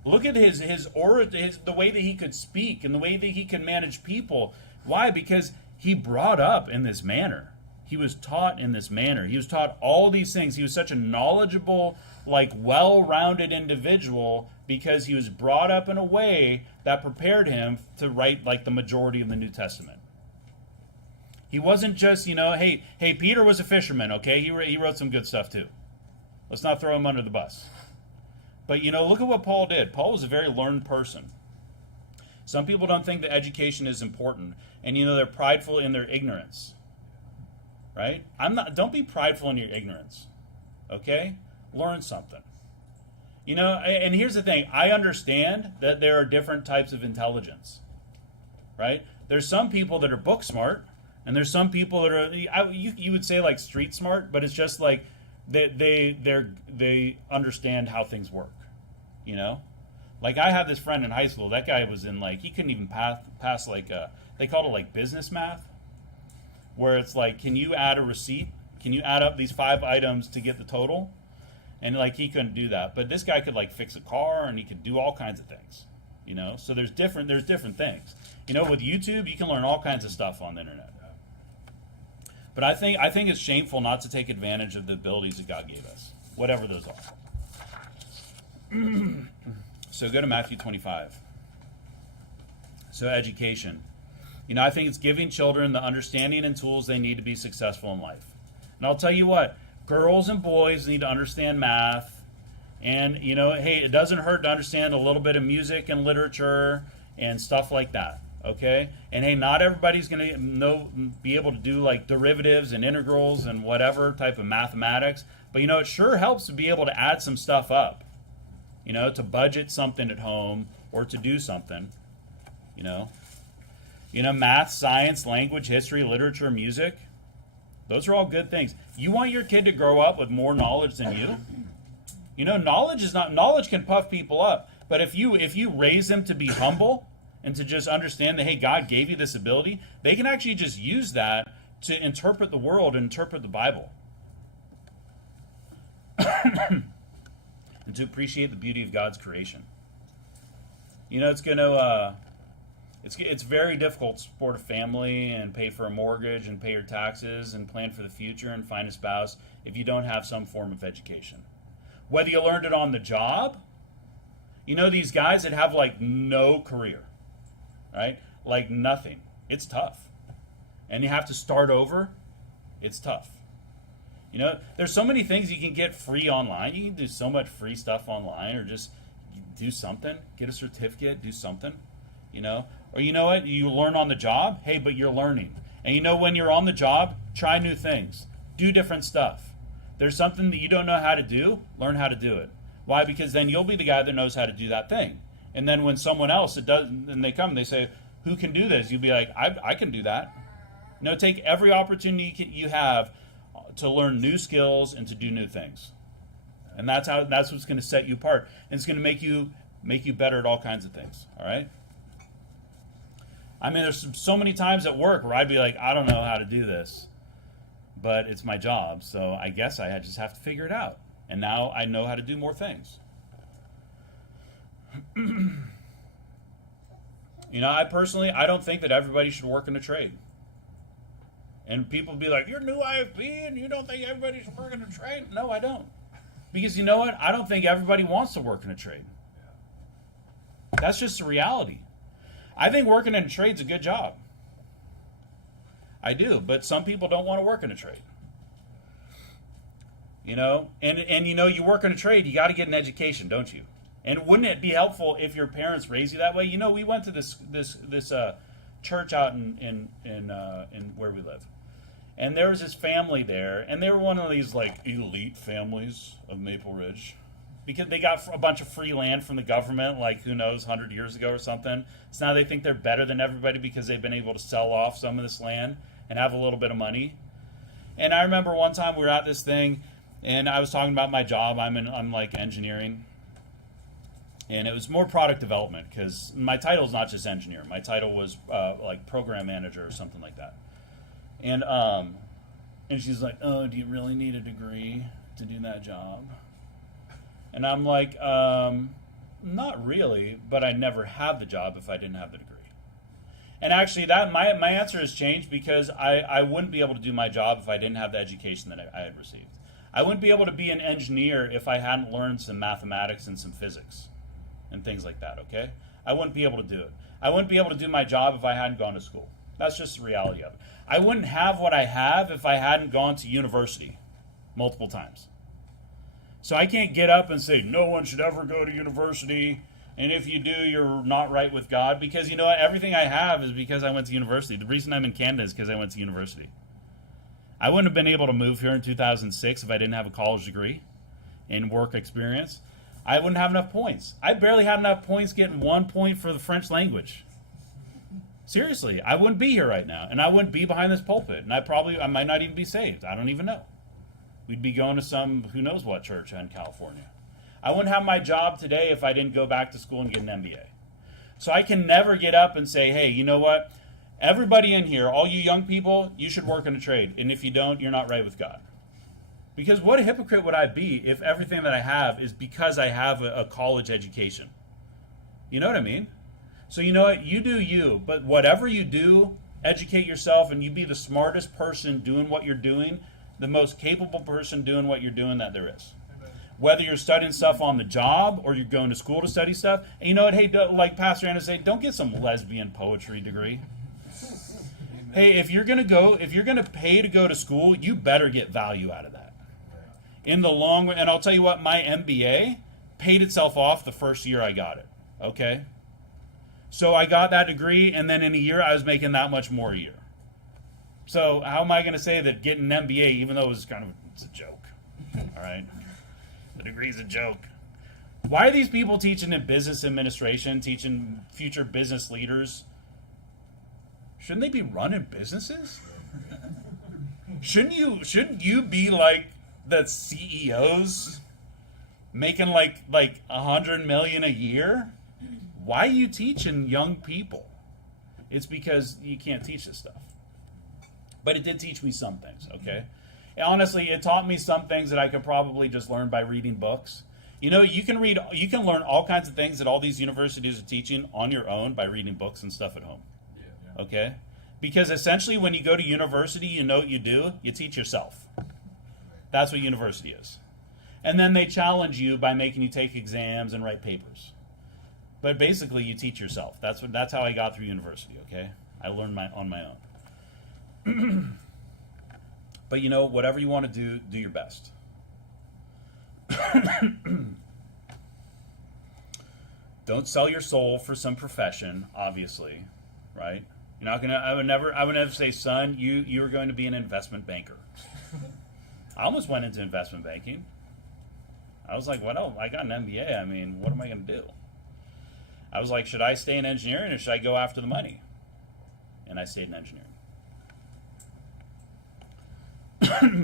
Look at the way that he could speak and the way that he could manage people. Why? Because he brought up in this manner. He was taught in this manner. He was taught all these things. He was such a knowledgeable, well-rounded individual because he was brought up in a way that prepared him to write the majority of the New Testament. He wasn't just, hey, Peter was a fisherman, okay? He wrote some good stuff too. Let's not throw him under the bus. But, look at what Paul did. Paul was a very learned person. Some people don't think that education is important. And, they're prideful in their ignorance. Right? Don't be prideful in your ignorance. Okay? Learn something. And here's the thing. I understand that there are different types of intelligence. Right? There's some people that are book smart. And there's some people that are, you would say street smart. But it's just they understand how things work, I had this friend in high school. That guy was in he couldn't even pass they called it business math, where it's can you add a receipt? Can you add up these 5 items to get the total? And he couldn't do that. But this guy could fix a car, and he could do all kinds of things, So there's different things. With YouTube, you can learn all kinds of stuff on the internet. But I think it's shameful not to take advantage of the abilities that God gave us, whatever those are. So go to Matthew 25. So education. I think it's giving children the understanding and tools they need to be successful in life. And I'll tell you what, girls and boys need to understand math. And, hey, it doesn't hurt to understand a little bit of music and literature and stuff like that. Okay? And hey, not everybody's going to be able to do derivatives and integrals and whatever type of mathematics. But it sure helps to be able to add some stuff up. To budget something at home, or to do something, you know. Math, science, language, history, literature, music. Those are all good things. You want your kid to grow up with more knowledge than you? Knowledge can puff people up, but if you raise them to be humble and to just understand that, hey, God gave you this ability, they can actually just use that to interpret the world and interpret the Bible. And to appreciate the beauty of God's creation. It's very difficult to support a family and pay for a mortgage and pay your taxes and plan for the future and find a spouse if you don't have some form of education. Whether you learned it on the job, these guys that have like no career, right? Like nothing. It's tough. And you have to start over. It's tough. There's so many things you can get free online. You can do so much free stuff online, or just do something, get a certificate, do something, Or you know what? You learn on the job. Hey, but you're learning. And when you're on the job, try new things. Do different stuff. There's something that you don't know how to do, learn how to do it. Why? Because then you'll be the guy that knows how to do that thing. And then when someone else does, and they come, they say, who can do this? You'll be like, I can do that. Take every opportunity you have to learn new skills and to do new things. And that's what's going to set you apart. And it's going to make you better at all kinds of things. All right? I mean, there's so many times at work where I'd be like, I don't know how to do this, but it's my job, so I guess I just have to figure it out. And now I know how to do more things. I don't think that everybody should work in a trade. And people be like, you're new IFB and you don't think everybody should work in a trade? No, I don't. Because you know what? I don't think everybody wants to work in a trade. That's just the reality. I think working in a trade's a good job. I do, but some people don't want to work in a trade. You work in a trade, you got to get an education, don't you? And wouldn't it be helpful if your parents raised you that way? We went to this church out in where we live, and there was this family there, and they were one of these like elite families of Maple Ridge, because they got a bunch of free land from the government, like who knows, 100 years ago or something. So now they think they're better than everybody because they've been able to sell off some of this land and have a little bit of money. And I remember one time we were at this thing, and I was talking about my job. I'm like engineering. And it was more product development, because my title is not just engineer. My title was like program manager or something like that. And she's like, oh, do you really need a degree to do that job? And I'm like, not really, but I'd never have the job if I didn't have the degree. And actually, my answer has changed, because I wouldn't be able to do my job if I didn't have the education that I had received. I wouldn't be able to be an engineer if I hadn't learned some mathematics and some physics and things like that, okay? I wouldn't be able to do it. I wouldn't be able to do my job if I hadn't gone to school. That's just the reality of it. I wouldn't have what I have if I hadn't gone to university multiple times. So I can't get up and say, no one should ever go to university, and if you do, you're not right with God, because you know what? Everything I have is because I went to university. The reason I'm in Canada is because I went to university. I wouldn't have been able to move here in 2006 if I didn't have a college degree and work experience. I wouldn't have enough points. I barely had enough points getting 1 point for the French language. Seriously, I wouldn't be here right now, and I wouldn't be behind this pulpit, and I might not even be saved. I don't even know. We'd be going to some who knows what church in California. I wouldn't have my job today if I didn't go back to school and get an MBA. So I can never get up and say, hey, you know what? Everybody in here, all you young people, you should work in a trade, and if you don't, you're not right with God. Because what a hypocrite would I be if everything that I have is because I have a college education? You know what I mean? So you know what? You do you, but whatever you do, educate yourself, and you be the smartest person doing what you're doing, the most capable person doing what you're doing that there is. Amen. Whether you're studying stuff on the job or you're going to school to study stuff, and you know what? Hey, like Pastor Anna said, don't get some lesbian poetry degree. Hey, if you're gonna pay to go to school, you better get value out of that. In the long run, and I'll tell you what, my MBA paid itself off the first year I got it. Okay? So I got that degree, and then in a year I was making that much more a year. So how am I going to say that getting an MBA, even though it's a joke, all right? The degree's a joke. Why are these people teaching in business administration, teaching future business leaders? Shouldn't they be running businesses? Shouldn't you be like the CEOs making like 100 million a year? Why are you teaching young people? It's because you can't teach this stuff. But it did teach me some things, okay? And honestly, it taught me some things that I could probably just learn by reading books. You know, you can learn all kinds of things that all these universities are teaching on your own by reading books and stuff at home. Yeah. Okay? Because essentially when you go to university, you know what you do? You teach yourself. That's what university is. And then they challenge you by making you take exams and write papers. But basically you teach yourself. That's how I got through university, okay? I learned on my own. But you know, whatever you want to do your best. Don't sell your soul for some profession, obviously, right? You're not gonna. I would never say, son, you are going to be an investment banker. I almost went into investment banking. I was like, what else? I got an MBA. I mean, what am I going to do? I was like, should I stay in engineering or should I go after the money? And I stayed in engineering.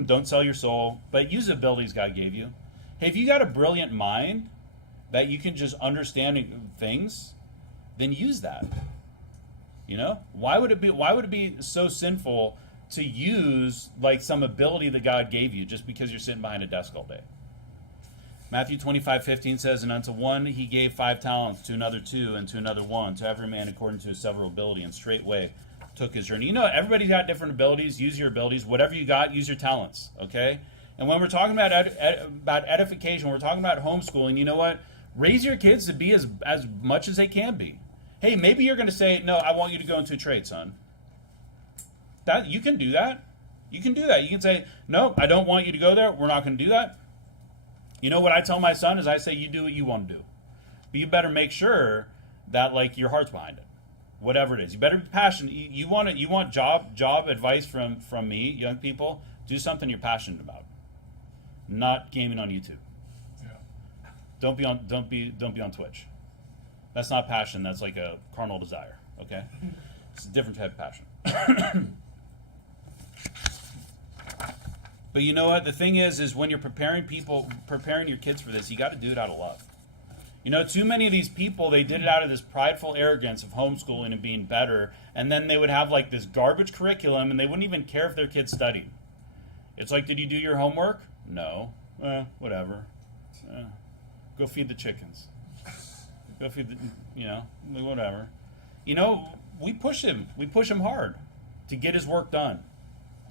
Don't sell your soul, but use the abilities God gave you. Hey, if you got a brilliant mind that you can just understand things, then use that. You know, why would it be so sinful to use like some ability that God gave you just because you're sitting behind a desk all day? Matthew 25:15 says, and unto one he gave 5 talents, to another 2, and to another 1, to every man according to his several ability, and straightway took his journey. You know, everybody's got different abilities. Use your abilities. Whatever you got, use your talents, okay? And when we're talking about edification, we're talking about homeschooling, you know what? Raise your kids to be as much as they can be. Hey, maybe you're going to say, no, I want you to go into a trade, son. You can do that. You can do that. You can say, no, I don't want you to go there. We're not going to do that. You know what I tell my son is I say, you do what you want to do. But you better make sure that like your heart's behind it. Whatever it is. You better be passionate. You want job advice from me, young people, do something you're passionate about. Not gaming on YouTube. Yeah. Don't be on Twitch. That's not passion, that's like a carnal desire. Okay? It's a different type of passion. But you know what? The thing is when you're preparing your kids for this, you got to do it out of love. You know, too many of these people, they did it out of this prideful arrogance of homeschooling and being better, and then they would have like this garbage curriculum, and they wouldn't even care if their kids studied. It's like, did you do your homework? No. Whatever. Go feed the chickens. Go feed the, whatever. You know, we push him. We push him hard to get his work done,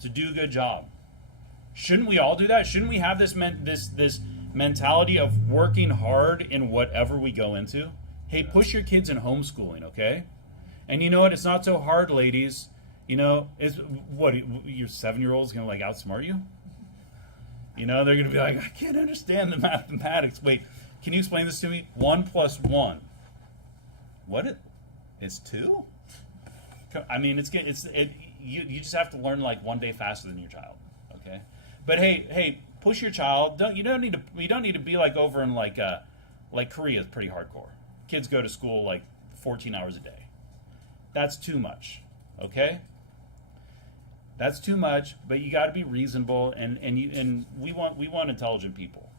to do a good job. Shouldn't we all do that? Shouldn't we have this mentality of working hard in whatever we go into? Hey, push your kids in homeschooling, okay? And you know what? It's not so hard, ladies. You know, your 7-year-old's going to like outsmart you? You know, they're going to be like, I can't understand the mathematics. Wait, can you explain this to me? 1 + 1. It's 2? I mean, you just have to learn like one day faster than your child, okay? But hey, push your child. You don't need to be like over in like Korea is pretty hardcore. Kids go to school like 14 hours a day. That's too much, okay? That's too much, but you got to be reasonable, and we want intelligent people.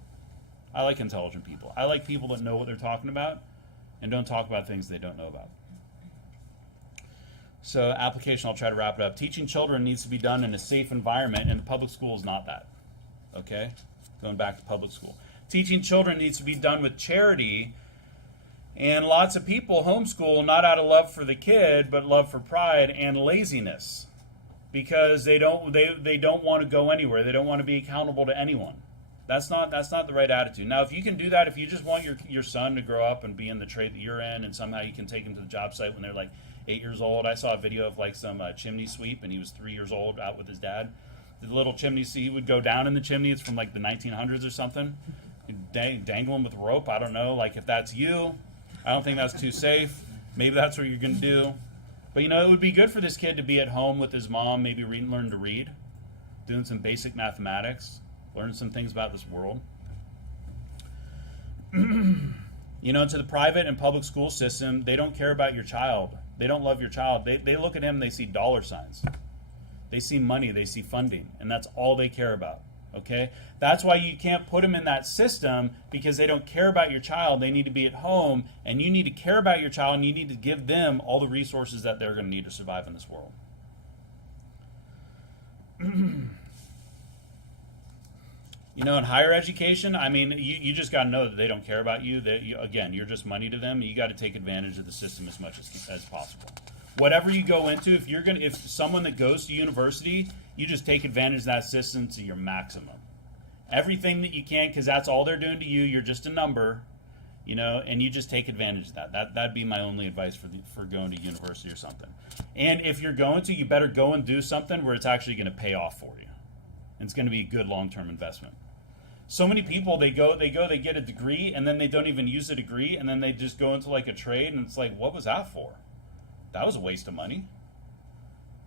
I like intelligent people. I like people that know what they're talking about and don't talk about things they don't know about. So application, I'll try to wrap it up. Teaching children needs to be done in a safe environment, and the public school is not that. Okay? Going back to public school. Teaching children needs to be done with charity, and lots of people homeschool not out of love for the kid, but love for pride and laziness. Because they don't want to go anywhere. They don't want to be accountable to anyone. That's not the right attitude. Now, if you can do that, if you just want your son to grow up and be in the trade that you're in, and somehow you can take him to the job site when they're like 8 years old. I saw a video of like some chimney sweep, and he was 3 years old out with his dad. The little chimney, he would go down in the chimney. It's from like the 1900s or something. Dangle him with a rope. I don't know. Like if that's you, I don't think that's too safe. Maybe that's what you're going to do. But you know, it would be good for this kid to be at home with his mom, maybe learn to read, doing some basic mathematics, learn some things about this world. To the private and public school system, they don't care about your child. They don't love your child. They look at him, they see dollar signs. They see money, they see funding, and that's all they care about. Okay? That's why you can't put them in that system, because they don't care about your child. They need to be at home, and you need to care about your child, and you need to give them all the resources that they're going to need to survive in this world. In higher education, you just got to know that they don't care about you. Again, you're just money to them. You got to take advantage of the system as much as possible. Whatever you go into, if someone that goes to university, you just take advantage of that system to your maximum. Everything that you can, because that's all they're doing to you. You're just a number, and you just take advantage of that. That'd be my only advice for going to university or something. And if you're going to, you better go and do something where it's actually going to pay off for you. And it's going to be a good long-term investment. So many people, they get a degree, and then they don't even use the degree, and then they just go into like a trade, and it's like, what was that for? That was a waste of money.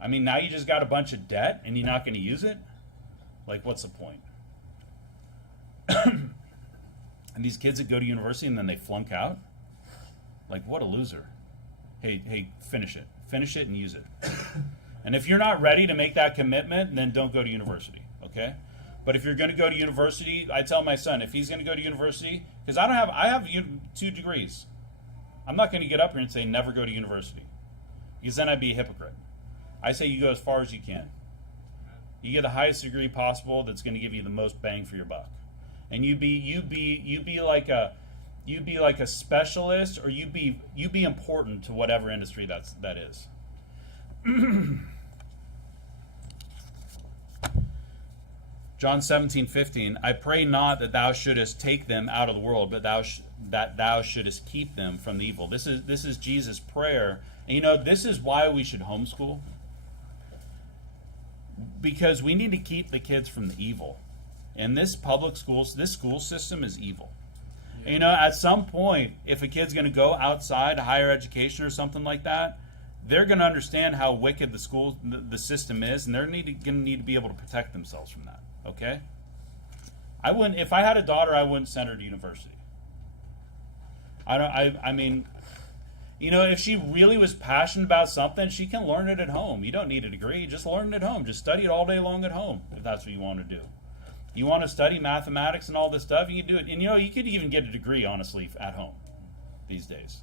Now you just got a bunch of debt, and you're not going to use it? Like, what's the point? And these kids that go to university and then they flunk out, like, what a loser. Hey, finish it. Finish it and use it. And if you're not ready to make that commitment, then don't go to university, okay? But if you're going to go to university, I tell my son, if he's going to go to university, because I have 2 degrees. I'm not going to get up here and say never go to university, because then I'd be a hypocrite. I say you go as far as you can. You get the highest degree possible that's going to give you the most bang for your buck. And you be like a specialist, or you be important to whatever industry that is. John 17:15, I pray not that thou shouldest take them out of the world, but that thou shouldest keep them from the evil. This is Jesus' prayer. And this is why we should homeschool. Because we need to keep the kids from the evil. And this school system is evil. Yeah. At some point, if a kid's going to go outside to higher education or something like that, they're going to understand how wicked the system is, and they're going to need to be able to protect themselves from that. Okay? If I had a daughter, I wouldn't send her to university. If she really was passionate about something, she can learn it at home. You don't need a degree. Just learn it at home. Just study it all day long at home, if that's what you want to do. You want to study mathematics and all this stuff, you can do it. And you could even get a degree, honestly, at home these days.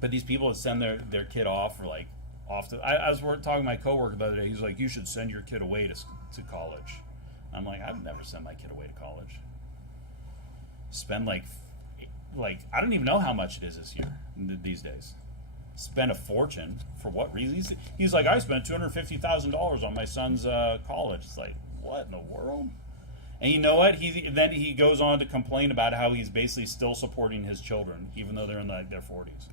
But these people that send their kid off for I was talking to my coworker the other day. He's like, you should send your kid away to college. I'm like, I've never sent my kid away to college. Spend like I don't even know how much it is this year, these days. Spend a fortune. For what reason? He's like, I spent $250,000 on my son's college. It's like, what in the world? And you know what? He goes on to complain about how he's basically still supporting his children, even though they're in their 40s.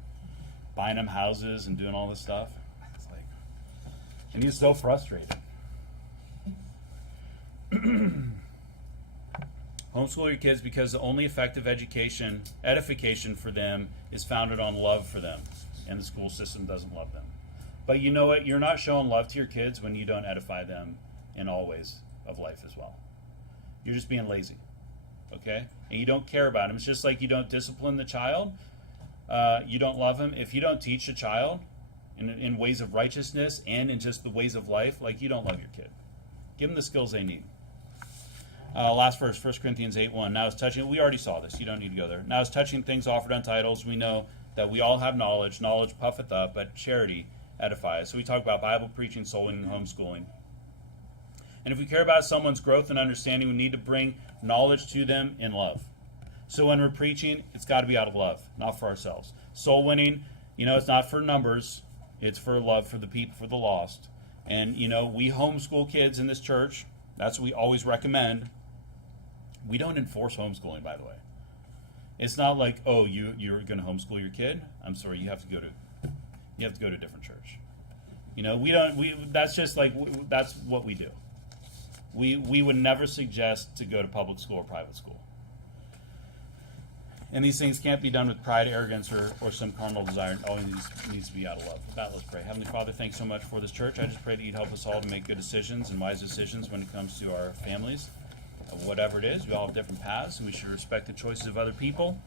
Buying them houses and doing all this stuff. It's like, and he's so frustrated. Homeschool your kids, because the only effective edification for them is founded on love for them, and the school system doesn't love them. But you know what? You're not showing love to your kids when you don't edify them in all ways of life as well. You're just being lazy, okay? And you don't care about them. It's just like you don't discipline the child. You don't love him. If you don't teach a child in ways of righteousness and in just the ways of life, like, you don't love your kid. Give them the skills they need. Last verse, 1 Corinthians 8:1. Now, as touching, we already saw this. You don't need to go there. Now, as touching things offered unto idols, we know that we all have knowledge. Knowledge puffeth up, but charity edifies. So we talk about Bible preaching, souling, and homeschooling. And if we care about someone's growth and understanding, we need to bring knowledge to them in love. So when we're preaching, it's got to be out of love, not for ourselves. Soul winning, it's not for numbers. It's for love for the people, for the lost. And, we homeschool kids in this church. That's what we always recommend. We don't enforce homeschooling, by the way. It's not like, oh, you're going to homeschool your kid? I'm sorry, you have to go to a different church. That's just like, that's what we do. We would never suggest to go to public school or private school. And these things can't be done with pride, arrogance, or some carnal desire. It always needs to be out of love. With that, let's pray. Heavenly Father, thanks so much for this church. I just pray that you'd help us all to make good decisions and wise decisions when it comes to our families. of whatever it is. We all have different paths, and we should respect the choices of other people.